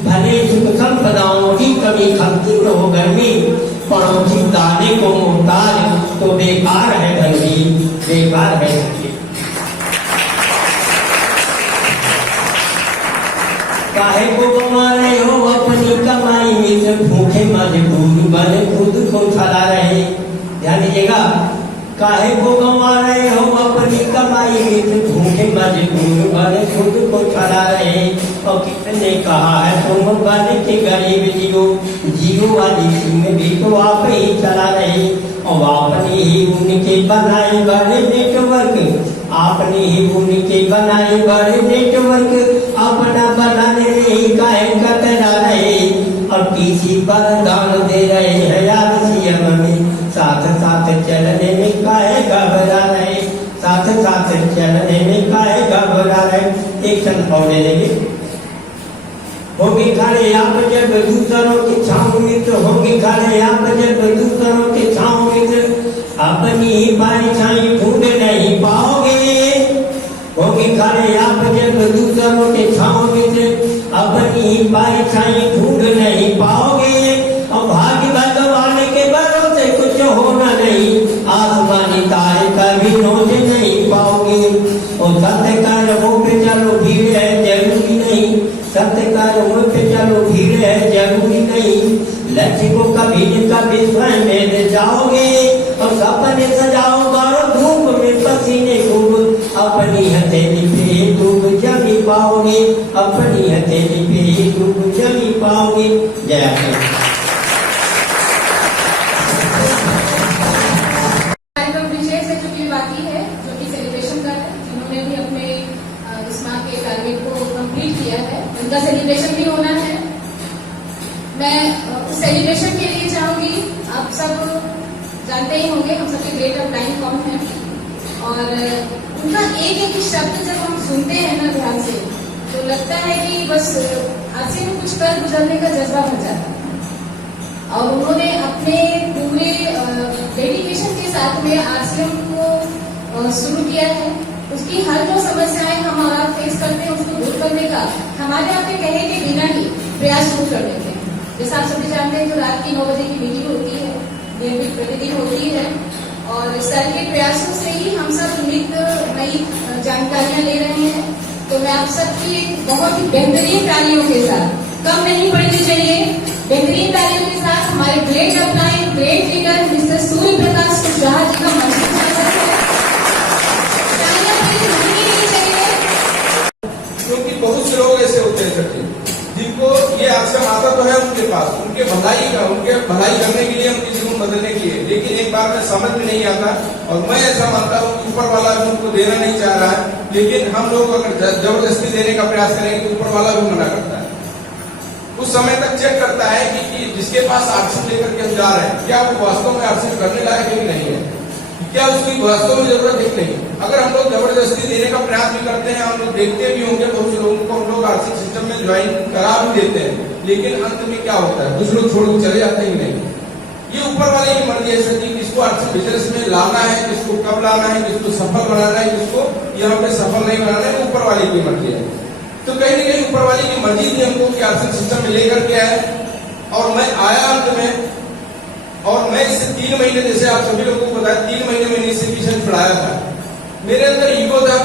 भले सुख संपदाओं की कमी खपती न हो घर में, पड़ोसी दाने को मोहताज तो बेकार है धन भी, बेकार है धन भी। काहे को कमा रहे हो अपनी कमाई में, जब भूखे मजबूर बने खुद को चला रहे। ध्यान दीजिएगा, काहे को कमा रहे हो अपनी कमाई में, जब भूखे मजबूर बने खुद को चला रहे। और कितने कहा है तुम बने के गरीब जियो वाली सिम भी तो आप ही चला रहे। और आपने ही उनके बनाए बड़े नेटवर्क, आपने ही उनके बनाए बड़े नेटवर्क, अपना बनाने नहीं काहे कतरा रहे। और किसी पर दान दे रहे हैं याद सीएम में, साथ साथ चलने में काहे घबरा रहे, साथ साथ चलने में काहे घबरा रहे। एक क्षण और ले लेंगे। होंगे खड़े आप जब दूसरों के छाँव मित्र, होंगे खड़े आप जब दूसरों के छाँव मित्र, अपनी ही परछाई ढूंढ नहीं पाओगे। होंगे खड़े आप जब दूसरों के छाँव मित्र, अपनी ही परछाई ढूंढ नहीं पाओगे। और भाग्य भगवान के भरोसे कुछ होना नहीं, आसमानी तारे कभी नोच नहीं पाओगे। और सत्य कर्मों पे चलो भीड़ है जरूरी नहीं, सत्य कर्मों पे चलो भीड़ है जरूरी नहीं। लक्ष्य को कभी न कभी स्वयं में जाओगे। और सपने सजाओ गारो धूप में पसीने खूब, अपनी हथेली पे डूब जमी पाओगे, अपनी हथेली पे डूब जमी पाओगे। जय कार्यक्रम विशेष है जो कि बाकी है, जो कि सेलिब्रेशन का है, जिन्होंने भी अपने इस माह के टारगेट को कंप्लीट किया है, उनका सेलिब्रेशन भी होना है। मैं उस सेलिब्रेशन के लिए चाहूंगी, आप सब जानते ही होंगे हम सबके ग्रेट ऑफ लाइन कौन है। और उनका एक एक शब्द जब हम सुनते हैं ना ध्यान से, तो लगता है कि बस आरसीएम में कुछ कर गुजरने का जज्बा बन जाता है। और उन्होंने अपने पूरे डेडिकेशन के साथ में आरसीएम को शुरू किया है। उसकी हर जो समस्याएं हम और आप फेस करते हैं उसको दूर करने का हमारे आपके कहे के बिना ही प्रयास शुरू कर देते हैं। जैसा आप सभी जानते हैं जो रात की 9 बजे की मीटिंग होती है, नियमित प्रतिदिन होती है, और सर के प्रयासों से ही हम सब नित्य नई जानकारियां ले रहे हैं। तो मैं आप सबकी बहुत ही बेहतरीन तालियों के साथ, कम नहीं पड़नी चाहिए, बेहतरीन तालियों के साथ हमारे great upline great leader mister Surya Prakash Kushwaha ji का मंच क्योंकि बहुत से लोग ऐसे होते हैं सर जिनको ये आश्रम आता तो है उनके पास, उनके भलाई करने के लिए, उनकी जीवन बदलने के लिए, लेकिन एक बार में समझ में नहीं आता। और मैं ऐसा मानता हूँ कि ऊपर वाला भी उनको देना नहीं चाह रहा है, लेकिन हम लोग अगर जबरदस्ती देने का प्रयास करेंगे तो ऊपर वाला भी मना करता है। उस समय तक चेक करता है कि जिसके पास आरक्षण लेकर के हम जा रहे हैं क्या वो वास्तव में आरक्षण करने लायक है कि नहीं है, क्या उसकी वास्तव में जरूरत है कि नहीं। अगर हम लोग जबरदस्ती देने का प्रयास भी करते हैं, हम लोग देखते भी होंगे बहुत से लोगों को हम लोग आर्थिक सिस्टम में ज्वाइन करा भी देते हैं, लेकिन अंत में क्या होता है कुछ लोग छोड़ के चले जाते ही नहीं। ये ऊपर वाले की मर्जी है सर जी, किसको आर्थिक बिजनेस में लाना है, किसको कब लाना है, किसको सफल बनाना है, किसको यहाँ पे सफल नहीं बनाना है, ऊपर वाले की मर्जी है। तो कहीं न कहीं ऊपर वाले की मर्जी थी हमको कि आर्थिक सिस्टम में लेकर के आए। और मैं आया अंत में, और मैं इससे 3 महीने, जैसे आप सभी लोगों को बताया, 3 महीने में इनिशिएशन पढ़ाया था। मेरे अंदर ईगो था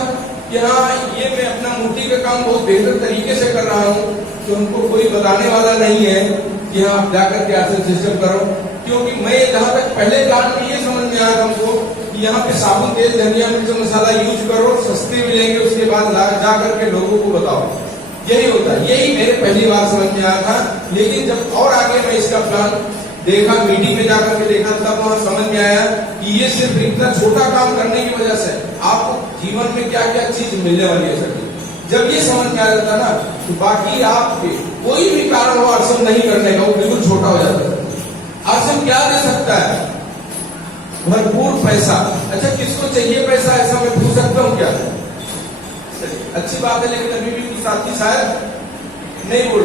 कि हाँ ये मैं अपना मूर्ति का काम बहुत बेहतर तरीके से कर रहा हूँ, तो हमको कोई बताने वाला नहीं है कि हाँ आप जाकर के आर्थिक सिस्टम करो। क्योंकि मैं जहाँ तक पहले प्लान में ये समझ में आया हमको कि यहाँ पे साबुन तेल धनिया मिर्च मसाला यूज करो, सस्ते मिलेंगे, उसके बाद जा करके लोगों को बताओ। यही होता है, यही मेरे पहली बार समझ में आया था। लेकिन जब और आगे मैं इसका प्लान देखा, मीटिंग में जाकर के देखा, तब वहां समझ में आया कि ये सिर्फ इतना छोटा काम करने की वजह से आपको जीवन में क्या क्या चीज मिलने वाली है सर। जब ये समझ में आ जाता ना, तो बाकी आप कोई भी कारण हो आरसीएम नहीं करने का, वो बिल्कुल छोटा हो जाता है। आरसीएम क्या दे सकता है? भरपूर पैसा। अच्छा, किसको चाहिए पैसा, ऐसा मैं पूछ सकता हूँ क्या? अच्छी बात है, लेकिन अभी भी कुछ साथी शायद नहीं बोल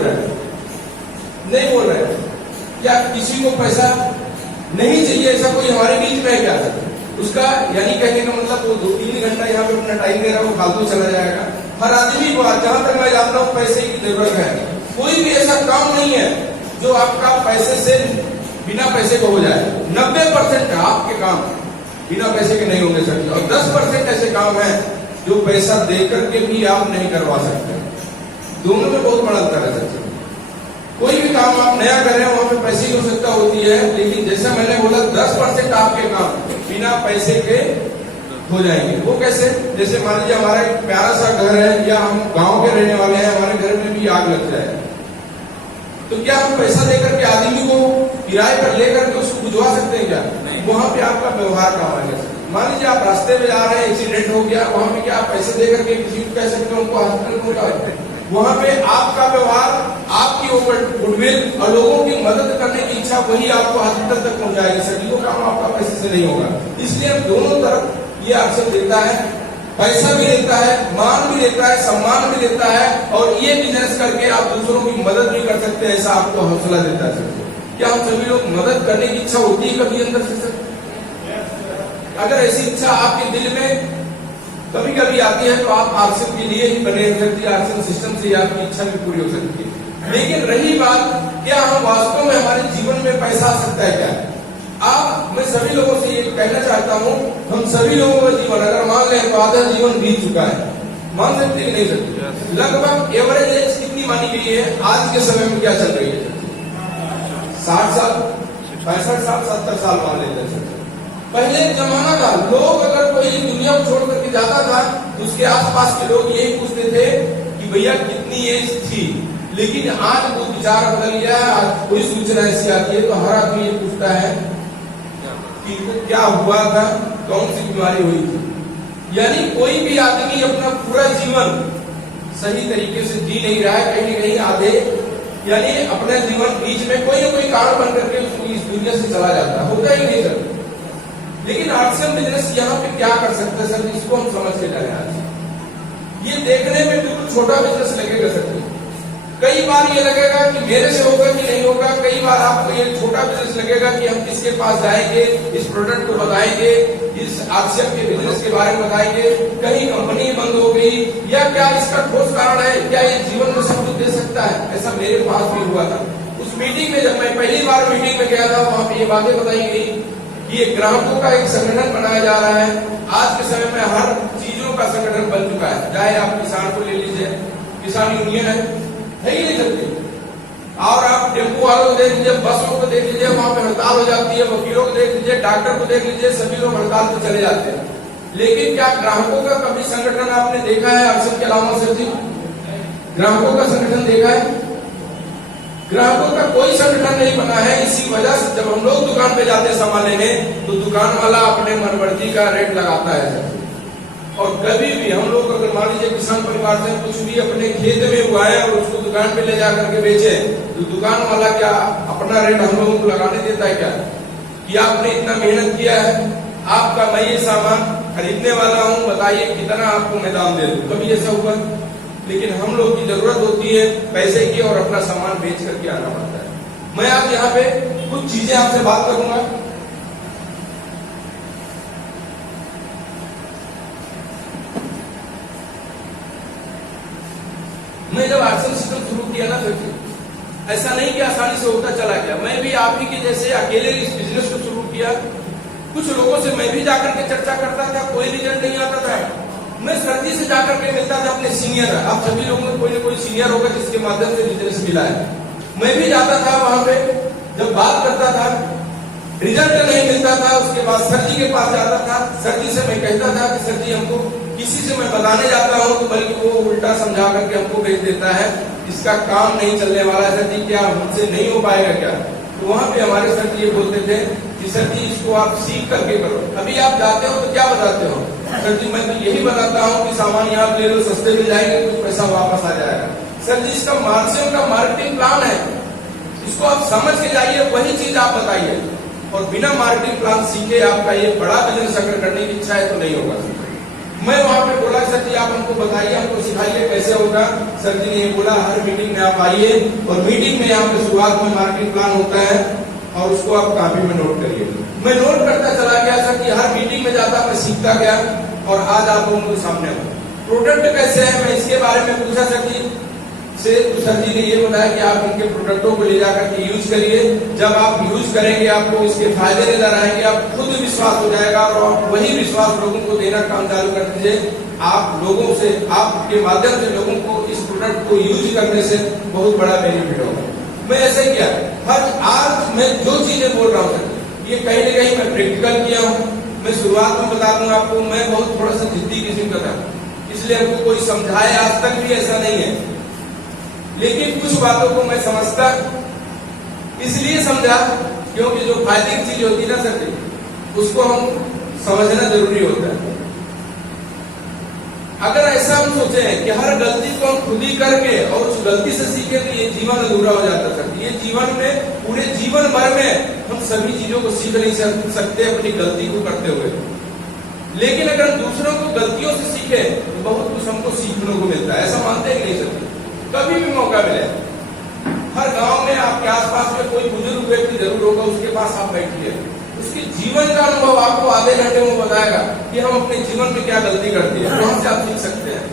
रहे। क्या किसी को पैसा नहीं चाहिए, ऐसा कोई हमारे बीच में है क्या? उसका यानी कहने का मतलब वो 2-3 घंटा यहाँ पे अपना टाइम दे रहा है, वो फालतू चला जाएगा। हर आदमी को, जहां तक मैं जानता हूँ, पैसे की जरूरत है। कोई भी ऐसा काम नहीं है जो आपका पैसे से बिना पैसे को हो जाए। 90% आपके काम बिना पैसे के नहीं होंगे सकते, और 10% ऐसे काम है जो पैसा देकर के भी आप नहीं करवा सकते। दोनों में बहुत बड़ा अंतर है सर। कोई भी काम आप नया कर रहे हैं, वहां पे पैसे की आवश्यकता होती है, लेकिन जैसा मैंने बोला 10% आपके काम बिना पैसे के हो जाएंगे। वो कैसे? जैसे मान लीजिए हमारा एक प्यारा सा घर है, या हम गांव के रहने वाले हैं, हमारे घर में भी आग लग जाए, तो क्या हम पैसा देकर के आदमी को किराए पर लेकर के उसको बुझवा सकते हैं क्या? नहीं। वहां पे आपका व्यवहार काम आएगा। मान लीजिए आप रास्ते में जा रहे हैं, एक्सीडेंट हो गया, वहां पे क्या आप पैसे देकर के किसी को कह सकते हैं उनको हॉस्पिटल पहुंचा? वहां पे आपका व्यवहार, आपकी गुडविल और लोगों की मदद करने की इच्छा, वही आपको हॉस्पिटल तक पहुंचाएगी। सभी को काम आपका पैसे से नहीं होगा। इसलिए हम दोनों तरफ ये आरसीएम देता है, पैसा भी देता है, मान भी देता है, सम्मान भी देता है, और ये बिजनेस करके आप दूसरों की मदद भी कर सकते हैं, ऐसा आपको हौसला देता है सर। क्या हम सभी लोग मदद करने की इच्छा होती है कभी अंदर से सर? अगर ऐसी इच्छा आपके दिल में कभी कभी आती है, तो आप आरसीएम के लिए ही बने रह सकती है। आरसीएम सिस्टम से आपकी इच्छा भी पूरी हो सकती है। लेकिन रही बात, क्या हम वास्तव में हमारे जीवन में पैसा आ सकता है क्या? मैं सभी लोगों से ये कहना चाहता हूँ, हम सभी लोगों का जीवन अगर मान लें तो आधा जीवन बीत चुका है। मान सकते कि नहीं सकते? लगभग एवरेज एज कितनी मानी गई है आज के समय में? क्या चल रही है? 60 साल, 65 साल, 70 साल मान लेते हैं। पहले जमाना था, लोग अगर कोई दुनिया को छोड़ करके जाता था, उसके आसपास के लोग यही पूछते थे कि भैया कितनी एज थी। लेकिन आज वो विचार बदल गया है। आज कोई सूचना ऐसी आती है तो हर आदमी ये पूछता है कि क्या हुआ था, कौन सी बीमारी हुई थी। यानी कोई भी आदमी अपना पूरा जीवन सही तरीके से जी नहीं रहा है, कहीं न कहीं आधे, यानी अपने जीवन बीच में कोई न कोई कारण बन करके उसको इस दुनिया से चला जाता है। होता ही नहीं सर। लेकिन आरसीएम बिजनेस यहाँ पे क्या कर सकते हैं सर, इसको हम समझ के जाए। आज ये देखने में बिल्कुल छोटा बिजनेस लगेगा सर। कई बार ये लगेगा कि मेरे से होगा कि नहीं होगा। कई बार आपको ये छोटा बिजनेस लगेगा कि हम किसके पास जाएंगे, इस प्रोडक्ट को बताएंगे, इस आरसीएम के बिजनेस के बारे में बताएंगे। कहीं कंपनी बंद हो गई, या क्या इसका ठोस कारण है, क्या ये जीवन में सब कुछ दे सकता है? ऐसा मेरे पास भी हुआ था। उस मीटिंग में जब मैं पहली बार मीटिंग में गया था, वहां पे ये बातें बताई गई कि ग्राहकों का एक संगठन बनाया जा रहा है। आज के समय में हर चीजों का संगठन बन चुका है। चाहे आप किसान को ले लीजिए, किसान यूनियन है ही नहीं सकती। और आप टेम्पो वालों को देख लीजिए, बसों को देख लीजिए, वहां पे हड़ताल हो जाती है। वकीलों को देख लीजिए, डॉक्टर को देख लीजिए, सभी लोग हड़ताल पर चले जाते हैं। लेकिन क्या ग्राहकों का कभी संगठन आपने देखा है आरसीएम के अलावा सर जी? ग्राहकों का संगठन देखा है? ग्राहकों का कोई संगठन नहीं बना है। इसी वजह से जब हम लोग दुकान पे जाते हैं सामान लेने, तो दुकान वाला अपने मनमर्जी का रेट लगाता है। और कभी भी हम लोग अगर मान लीजिए किसान परिवार से कुछ भी अपने खेत में उगाए और उसको दुकान पे ले जा करके बेचे, तो दुकान वाला क्या अपना रेट हम लोगों को लगाने देता है क्या? कि आपने इतना मेहनत किया है, आपका मैं ये सामान खरीदने वाला हूँ, बताइए कितना आपको मैं दाम दे दूं? कभी ऐसा हुआ? लेकिन हम लोग की जरूरत होती है पैसे की, और अपना सामान बेच करके आना पड़ता है। मैं आज यहाँ पे कुछ चीजें आपसे बात करूंगा। मैं जब आरसीएम सिस्टम शुरू किया ना, फिर ऐसा नहीं कि आसानी से होता चला गया। मैं भी आप ही के जैसे अकेले इस बिजनेस को शुरू किया। कुछ लोगों से मैं भी जाकर के चर्चा करता था, कोई रिजल्ट नहीं आता था। मैं सर्दी से जाकर के मिलता था अपने सीनियर, आप सभी लोगों में कोई ना कोई सीनियर होगा जिसके माध्यम से बिजनेस मिला है। मैं भी जाता था वहां पे, जब बात करता था, रिजल्ट नहीं मिलता था। उसके बाद सर जी के पास जाता था, सर जी से मैं कहता था कि सर जी हमको किसी से मैं बताने जाता हूँ तो बल्कि वो उल्टा समझा करके हमको भेज देता है, इसका काम नहीं चलने वाला सर जी, क्या हमसे नहीं हो पाएगा क्या? तो वहाँ पे हमारे सर जी ये बोलते थे कि सर जी इसको आप सीख करके करो। अभी आप जाते हो तो क्या बताते हो? सर जी मैं तो यही बताता हूँ कि सामान यहाँ ले लो, सस्ते मिल जाएंगे, कुछ पैसा वापस आ जाएगा। सर जी इसका मार्केटिंग का मार्केटिंग प्लान है, इसको आप समझ के जाइए, वही चीज आप बताइए। और बिना मार्केटिंग प्लान सीखे आपका ये बड़ा बिजनेस अगर करने की इच्छा है तो नहीं होगा। मैं वहां पे बोला सर जी आप हमको बताइए, हमको सिखाइए कैसे होगा। सर जी ने ये बोला हर मीटिंग में आप आइए और मीटिंग में यहाँ पे शुरुआत में मार्केटिंग प्लान होता है और उसको आप कॉपी में नोट करिए। मैं नोट करता चला गया सर जी, हर मीटिंग में जाता मैं सीखता गया और आज आप लोगों के सामने हूँ। प्रोडक्ट कैसे है मैं इसके बारे में पूछा सर जी से, तो सर जी ने ये बताया कि आप इनके प्रोडक्टों को ले जाकर के यूज करिए। जब आप यूज करेंगे आपको इसके फायदे नजर आएंगे, आप खुद विश्वास हो जाएगा और आप वही विश्वास लोगों को देना काम चालू कर दीजिए। आप लोगों से, आपके माध्यम से लोगों को इस प्रोडक्ट को यूज करने से बहुत बड़ा बेनिफिट होगा। मैं ऐसे ही किया, हर आज मैं जो चीजें बोल रहा हूँ ये कहीं न कहीं मैं प्रैक्टिकल किया हूँ। मैं शुरुआत में बता दूं आपको, मैं बहुत थोड़ा सा जिद्दी किस्म का था, इसलिए हमको कोई समझाए आज तक भी ऐसा नहीं है, लेकिन कुछ बातों को मैं समझता इसलिए समझा क्योंकि जो फायदे की चीज होती है ना सर, उसको हम समझना जरूरी होता है। अगर ऐसा हम सोचे कि हर गलती को हम खुद ही करके और उस गलती से सीखे तो ये जीवन अधूरा हो जाता है। ये जीवन में पूरे जीवन भर में हम सभी चीजों को सीख नहीं सकते अपनी गलती को करते हुए, लेकिन अगर हम दूसरों को गलतियों से सीखे तो बहुत कुछ हमको सीखने को मिलता है। ऐसा मानते हैं कि नहीं सकते? कभी भी मौका मिले, हर गांव में आपके आसपास में कोई बुजुर्ग व्यक्ति जरूर होगा, उसके पास आप बैठिए, उसके जीवन का अनुभव आपको आधे घंटे में बताएगा कि हम अपने जीवन में क्या गलती करते हैं, वहां से आप सीख सकते हैं।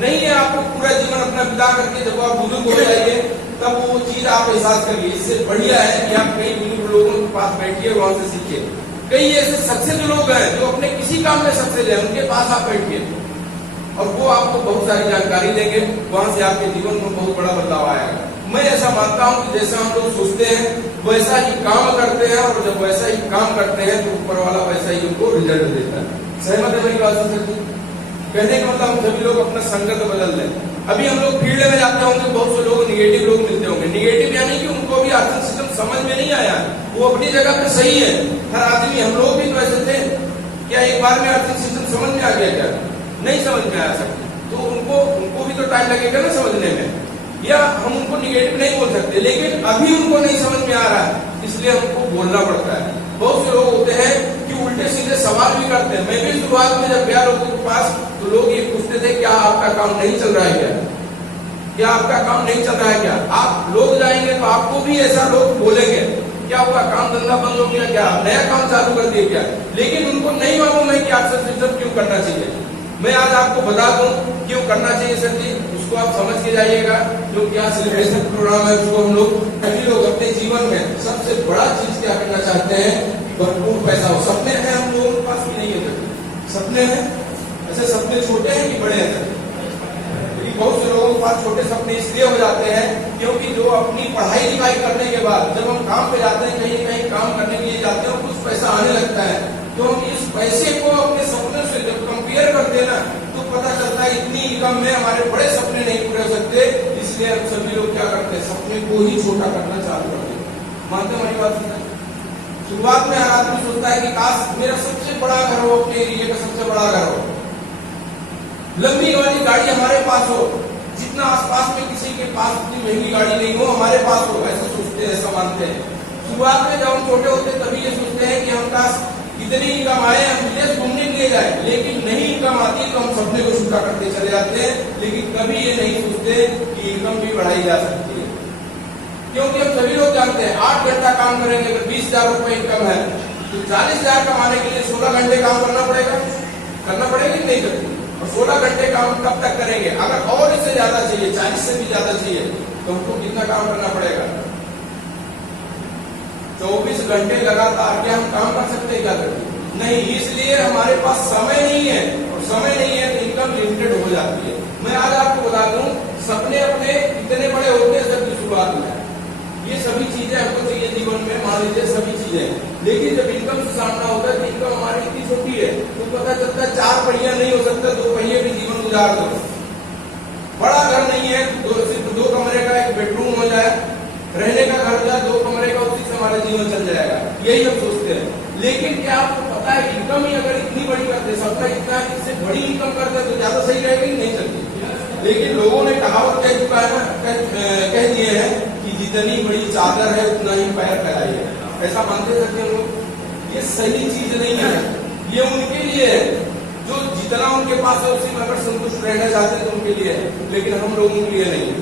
नहीं है आपको पूरा जीवन अपना बिता करके जब आप बुजुर्ग हो जाइए तब वो चीज आप एहसास करिए। इससे बढ़िया है कि आप कई बुजुर्ग लोगों के पास बैठिए, वहां से सीखिए। कई ऐसे सक्सेस लोग हैं जो अपने किसी काम में सक्सेस है, उनके पास आप बैठिए और वो आपको बहुत सारी जानकारी देंगे, वहां से आपके जीवन में बहुत बड़ा बदलाव आएगा। मैं ऐसा मानता हूं कि जैसा हम लोग सोचते हैं वैसा ही काम करते हैं, और जब वैसा ही काम करते हैं तो ऊपर वाला वैसा ही उनको रिजल्ट देता है। सहमत है मेरी बात से? कहने का मतलब हम सभी लोग अपना संगत बदल लें। अभी हम लोग फील्ड में जाते होंगे, बहुत से लोग निगेटिव लोग मिलते होंगे। निगेटिव यानी कि उनको भी आर्थिक सिस्टम समझ में नहीं आया, वो अपनी जगह पे सही है। हर आदमी, हम लोग भी तो ऐसे थे, क्या एक बार में आर्थिक सिस्टम समझ में आ गया? क्या नहीं समझ में आया सकते? तो उनको भी तो टाइम लगेगा ना समझने में, या हम उनको निगेटिव नहीं बोल सकते, लेकिन अभी उनको नहीं समझ में आ रहा है इसलिए हमको बोलना पड़ता है। बहुत से लोग होते हैं कि उल्टे सीधे सवाल भी करते हैं। मैं भी शुरुआत में जब गया लोगों के पास तो लोग ये पूछते थे क्या आपका काम नहीं चल रहा है क्या? क्या आपका काम नहीं चल रहा है क्या? आप लोग जाएंगे तो आपको भी ऐसा लोग बोलेंगे, क्या हुआ काम धंधा बंद हो गया क्या, नया काम चालू कर दिया क्या? लेकिन उनको नहीं मालूम है कि आर्थिक सिस्टम क्यों करना चाहिए। मैं आज आपको बता दूं क्यों करना चाहिए सर जी, उसको आप समझ के जाइएगा। जो क्या सेलिब्रेशन प्रोग्राम है उसको हम लोग सभी लोग अपने जीवन में सबसे बड़ा चीज क्या करना चाहते हैं, भरपूर पैसा हो। सपने हैं हम लोगों के पास भी नहीं है, सपने हैं। ऐसे सपने छोटे हैं कि बड़े हैं? बहुत से लोगों के पास छोटे सपने इसलिए हो जाते हैं क्योंकि जो अपनी पढ़ाई लिखाई करने के बाद जब हम काम पे जाते हैं, कहीं कहीं काम करने के लिए जाते हैं, कुछ पैसा आने लगता है, तो हम इस पैसे को अपने सपनों से जब कंपेयर करते हैं ना तो पता चलता है इतनी इनकम में हमारे बड़े सपने नहीं पूरे हो सकते। इसलिए हम सभी लोग क्या करते हैं, सपने को ही छोटा करना चालू करते हैं। मानते हैं हमारी बात? शुरुआत में हर आदमी सोचता है कि काश मेरा सबसे बड़ा घर हो, अपने एरिया का सबसे बड़ा घर हो, लंबी वाली गाड़ी हमारे पास हो, जितना आसपास में किसी के पास इतनी महंगी गाड़ी नहीं हो हमारे पास हो, ऐसा सोचते हैं, ऐसा मानते हैं। शुरुआत में जब हम छोटे होते हैं तभी ये सोचते हैं कि हम काश इतनी इनकम आए, हम विदेश घूमने के लिए जाए, लेकिन नहीं इनकम आती तो हम सपने को छूटा करते चले जाते हैं। लेकिन कभी ये नहीं सोचते कि इनकम भी बढ़ाई जा सकती है, क्योंकि हम सभी लोग जानते हैं 8 घंटा काम करेंगे अगर 20,000 रुपए इनकम है तो 40,000 कमाने के लिए 16 घंटे काम करना पड़ेगा कि नहीं करते? और 16 घंटे काम कब तक करेंगे? अगर और इससे ज्यादा चाहिए, 40 से भी ज्यादा चाहिए, तो हमको कितना काम करना पड़ेगा? 24 घंटे लगातार क्या हम काम कर सकते हैं? क्या करते नहीं, इसलिए हमारे पास समय नहीं है, और समय नहीं है तो इनकम लिमिटेड हो जाती है। मैं आज आपको बता दूं, सपने अपने इतने बड़े होते हैं सबकी शुरुआत में, ये सभी चीजें हमको चाहिए जीवन में, मान लीजिए सभी चीजें। लेकिन जब इनकम से सामना होता है तो इनकम हमारी इतनी छोटी है तो पता चलता है 4 पहिया नहीं हो सकता, 2 पहिए भी जीवन गुजार दो। बड़ा घर नहीं है, सिर्फ 2 कमरे का एक बेडरूम हो जाए, रहने का घर हो जाए 2 कमरे का, उसी से हमारा जीवन चल जाएगा, यही हम सोचते हैं। लेकिन क्या आपको पता है इनकम ही अगर इतनी बड़ी करते, सबका इतना इससे बड़ी इनकम करते तो ज्यादा सही रहेगी कि नहीं चलती। लेकिन लोगों ने कहावत कह चुका है ना, कह दिए हैं कि जितनी बड़ी चादर है उतना ही पैर फैलाइए। ऐसा मानते सकते हैं लोग? ये सही चीज नहीं है, ये उनके लिए है जो जितना उनके पास है उसी में अगर संतुष्ट रहना चाहते हैं तो उनके लिए है, लेकिन हम लोगों के लिए नहीं है।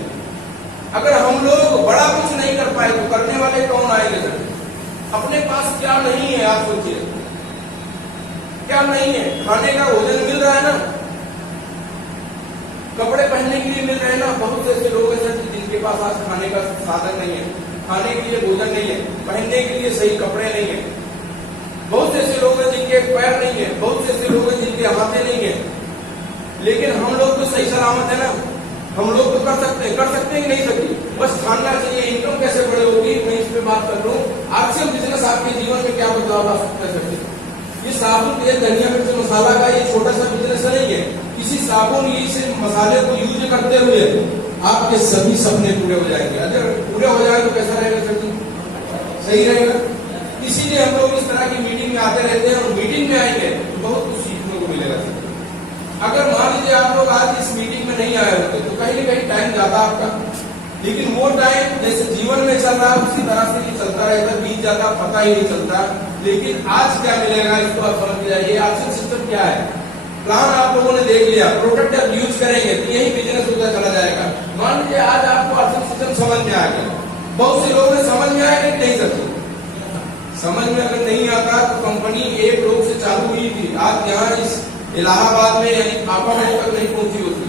अगर हम लोग बड़ा कुछ नहीं कर पाए तो करने वाले कौन आएंगे सर? अपने पास क्या नहीं है आप सोचिए, क्या नहीं है? खाने का भोजन मिल रहा है ना, कपड़े पहनने के लिए मिल रहे हैं ना। बहुत से ऐसे लोग हैं सर जिनके पास आज खाने का साधन नहीं है, खाने के लिए भोजन नहीं है, पहनने के लिए सही कपड़े नहीं है। बहुत से ऐसे लोग हैं जिनके पैर नहीं है, बहुत से ऐसे लोग हैं जिनके हाथे नहीं है। लेकिन हम लोग तो सही सलामत है ना, हम लोग तो कर सकते हैं कि नहीं सकते? बस ठानना चाहिए। इनकम कैसे बड़े होगी मैं इस पे बात कर लूं। आरसीएम बिजनेस आपके जीवन में क्या बदलाव ला सकता है? ये साबुन, तेल, धनिया, मिर्च, मसाला का ये छोटा सा बिजनेस नहीं है। किसी साबुन से मसाले को यूज करते हुए आपके सभी सपने पूरे हो जाएंगे। अगर पूरे हो जाए तो कैसा रहेगा सर जी? सही रहेगा। इसीलिए हम लोग इस तरह की मीटिंग में आते रहते हैं और मीटिंग में आएंगे तो बहुत कुछ सीखने को मिलेगा। अगर मान लीजिए आप लोग आज इस मीटिंग में नहीं आए होते तो कहीं न कहीं टाइम जाता आपका, लेकिन वो टाइम जैसे जीवन में चल रहा है उसी तरह से ही चलता रहेगा, बीत जाता पता ही नहीं चलता। लेकिन आज क्या मिलेगा इसको आप समझ जाइए। आर्थिक सिस्टम क्या है, प्लान आप लोगों ने देख लिया, प्रोडक्ट आप यूज करेंगे तो यही बिजनेस होता चला जाएगा। मान लीजिए आज आपको आर्थिक सिस्टम समझ में आ गया, बहुत से लोगों ने समझ में आया कि नहीं सकते। समझ में अगर नहीं आता तो कंपनी 1 लोग से चालू हुई थी, आज यहाँ इस इलाहाबाद में यानी पापा में तक नहीं पहुंची होती।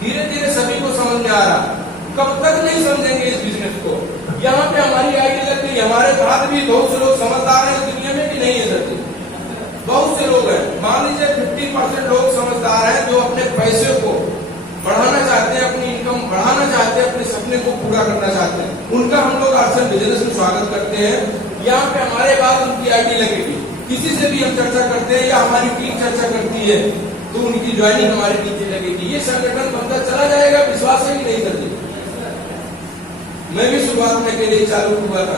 धीरे धीरे सभी को समझ में आ रहा। कब तक नहीं समझेंगे इस बिजनेस को? यहाँ पे हमारी आईडी लग गई, हमारे बाद भी बहुत से लोग समझदार हैं दुनिया में कि नहीं है सर? बहुत से लोग हैं, मान लीजिए 50% लोग समझदार हैं जो अपने पैसे को बढ़ाना चाहते हैं, अपनी इनकम बढ़ाना चाहते हैं, अपने सपने को पूरा करना चाहते हैं। उनका हम लोग आर्थिक बिजनेस में स्वागत करते हैं। यहाँ पे हमारे बाद उनकी आईडी लगेगी। किसी से भी हम चर्चा करते हैं या हमारी टीम चर्चा करती है तो उनकी ज्वाइनिंग हमारे नीचे लगेगी। ये संगठन बनता चला जाएगा, विश्वास है कि नहीं करती? मैं भी शुरुआत में के लिए चालू हुआ था,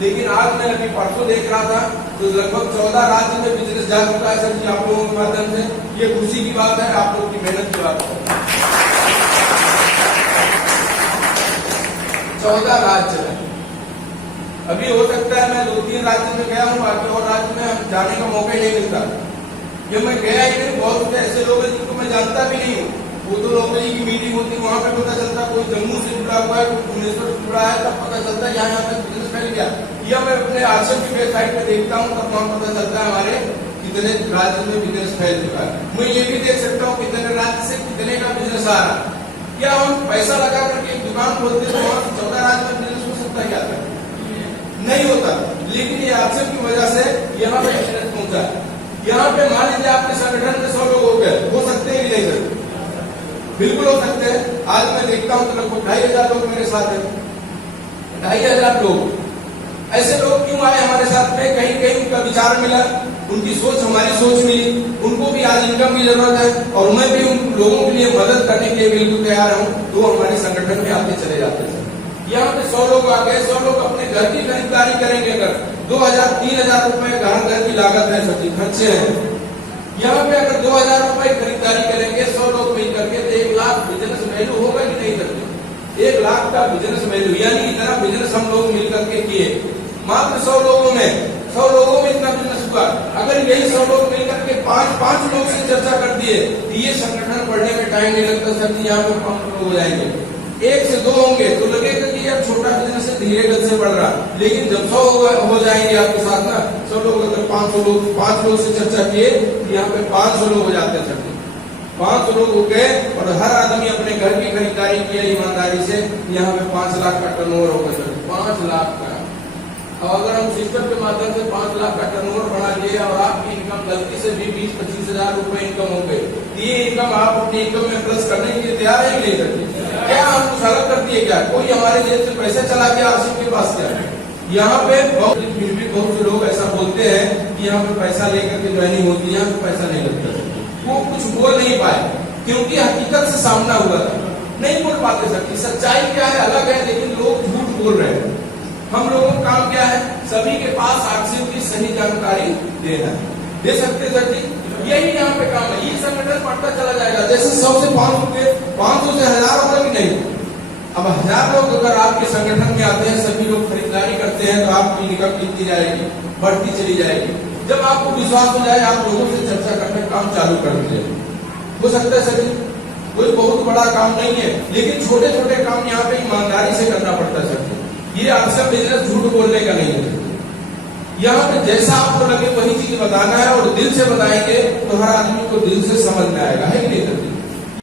लेकिन आज मैं अभी परसों देख रहा था तो लगभग 14 राज्य में बिजनेस जा चुका है सर जी आप लोगों के माध्यम से। ये खुशी की बात है, आप लोग की मेहनत की बात है। 14 राज्य में अभी हो सकता है मैं 2-3 राज्य में गया हूँ, बाकी और राज्य में जाने का मौका ही नहीं मिलता। जब मैं गया ही नहीं, बहुत ऐसे लोग हैं जिनको मैं जानता भी नहीं हूँ। वो तो लोग की मीटिंग होती है, वहाँ पे पता चलता कोई जम्मू से जुड़ा हुआ है, कोई भुवनेश्वर से जुड़ा है, तब पता चलता है यहाँ तक बिजनेस फैल गया। या मैं अपने आश्रम की वेबसाइट पे देखता हूँ तब वहाँ पता चलता है हमारे कितने राज्य में बिजनेस फैल चुका है। मैं ये भी देख सकता हूँ कितने राज्य से कितने का बिजनेस आ रहा है। क्या हम पैसा लगा करके एक दुकान खोलते तो वहाँ 14 राज्य में बिजनेस हो सकता है? क्या था? नहीं होता। लेकिन ये आश्रम की वजह से यहाँ पे बिजनेस पहुंचा। यहाँ पे मान लीजिए आपके संगठन में 100 लोग हो गए, हो सकते हैं कि नहीं सर? बिल्कुल हो सकते हैं। आज मैं देखता हूँ तो लगभग 2500 लोग मेरे साथ हैं। 2500 लोग ऐसे लोग क्यों आए हमारे साथ में? कहीं कहीं उनका विचार मिला, उनकी सोच हमारी सोच मिली, उनको भी आज इनकम की जरूरत है और मैं भी उन लोगों के लिए मदद करने के लिए बिल्कुल तैयार हूँ। तो हमारे संगठन में आते चले जाते हैं। यहाँ पे 100 लोग आ गए, 100 लोग अपने घर की खरीदारी करेंगे। अगर 2000-3000 रुपए घर की लागत है, सब्जी खर्चे हैं। यहाँ पे अगर 2000 रुपए खरीदारी करेंगे 100 लोग मिल करके तो 1 लाख बिजनेस वैल्यू होगा कि नहीं करते? 1 लाख का बिजनेस वैल्यू, यानी इतना बिजनेस हम लोग मिल करके किए मात्र 100 लोगों में। 100 लोगों में इतना बिजनेस हुआ। अगर यही 100 लोग मिल करके 5 लोग से चर्चा कर दिए तो ये संगठन बढ़ने में टाइम नहीं लगता सर जी। यहाँ पे 5 लोग हो जाएंगे, 1 से 2 होंगे तो लगेगा कि यार छोटा बिजनेस है, धीरे गति से बढ़ रहा। लेकिन जब 100 हो जाएंगे आपके साथ ना, 100 लोग अगर 5 लोग से चर्चा किए तो यहाँ पे 500 लोग हो जाते हैं। 500 लोग हो गए और हर आदमी अपने घर की खरीदारी किया ईमानदारी से। यहाँ पे 5 लाख का टर्नओवर होगा सर, 5 लाख का। और अगर हम सिस्टम के माध्यम से 5 लाख का टर्नओवर बढ़ा लिए और आपकी इनकम गलती से भी 20-25 हजार रुपए इनकम हो गई, ये इनकम आप अपनी इनकम में प्लस करने के लिए तैयार है कि नहीं करते? क्या हम कुछ अलग करती है क्या? कोई हमारे जेब से पैसा चला के आरसीएम के पास क्या है? यहाँ पे फिर भी बहुत से लोग ऐसा बोलते हैं कि यहाँ पे पैसा लेकर के ज्वाइनिंग होती है, यहाँ पे पैसा नहीं लगता। वो कुछ बोल नहीं पाए क्योंकि हकीकत से सामना हुआ था, नहीं बोल पाते सकती। सच्चाई क्या है अलग है, लेकिन लोग झूठ बोल रहे हैं। हम लोगों का काम क्या है? सभी के पास आरसीएम की सही जानकारी देना। दे सकते सर जी, यही यहाँ पे काम है। ये संगठन बढ़ता चला जाएगा, जैसे 100 से 500 से 1000 होगा कि नहीं। अब 1000 लोग अगर आपके संगठन में आते हैं, सभी लोग खरीदारी करते हैं, तो आपकी इनकम कितनी जाएगी? बढ़ती चली जाएगी। जब आपको विश्वास हो जाए, आप लोगों से चर्चा करके काम चालू कर दीजिए। हो सकता है सर, कोई बहुत बड़ा काम नहीं है, लेकिन छोटे छोटे काम यहाँ पे ईमानदारी से करना पड़ता है सर। ये आपका बिजनेस झूठ बोलने का नहीं है। यहाँ पे जैसा आपको लगे वही चीज बताना है, और दिल से बताएंगे तो हर आदमी को दिल से समझ में आएगा, है कि नहीं सर?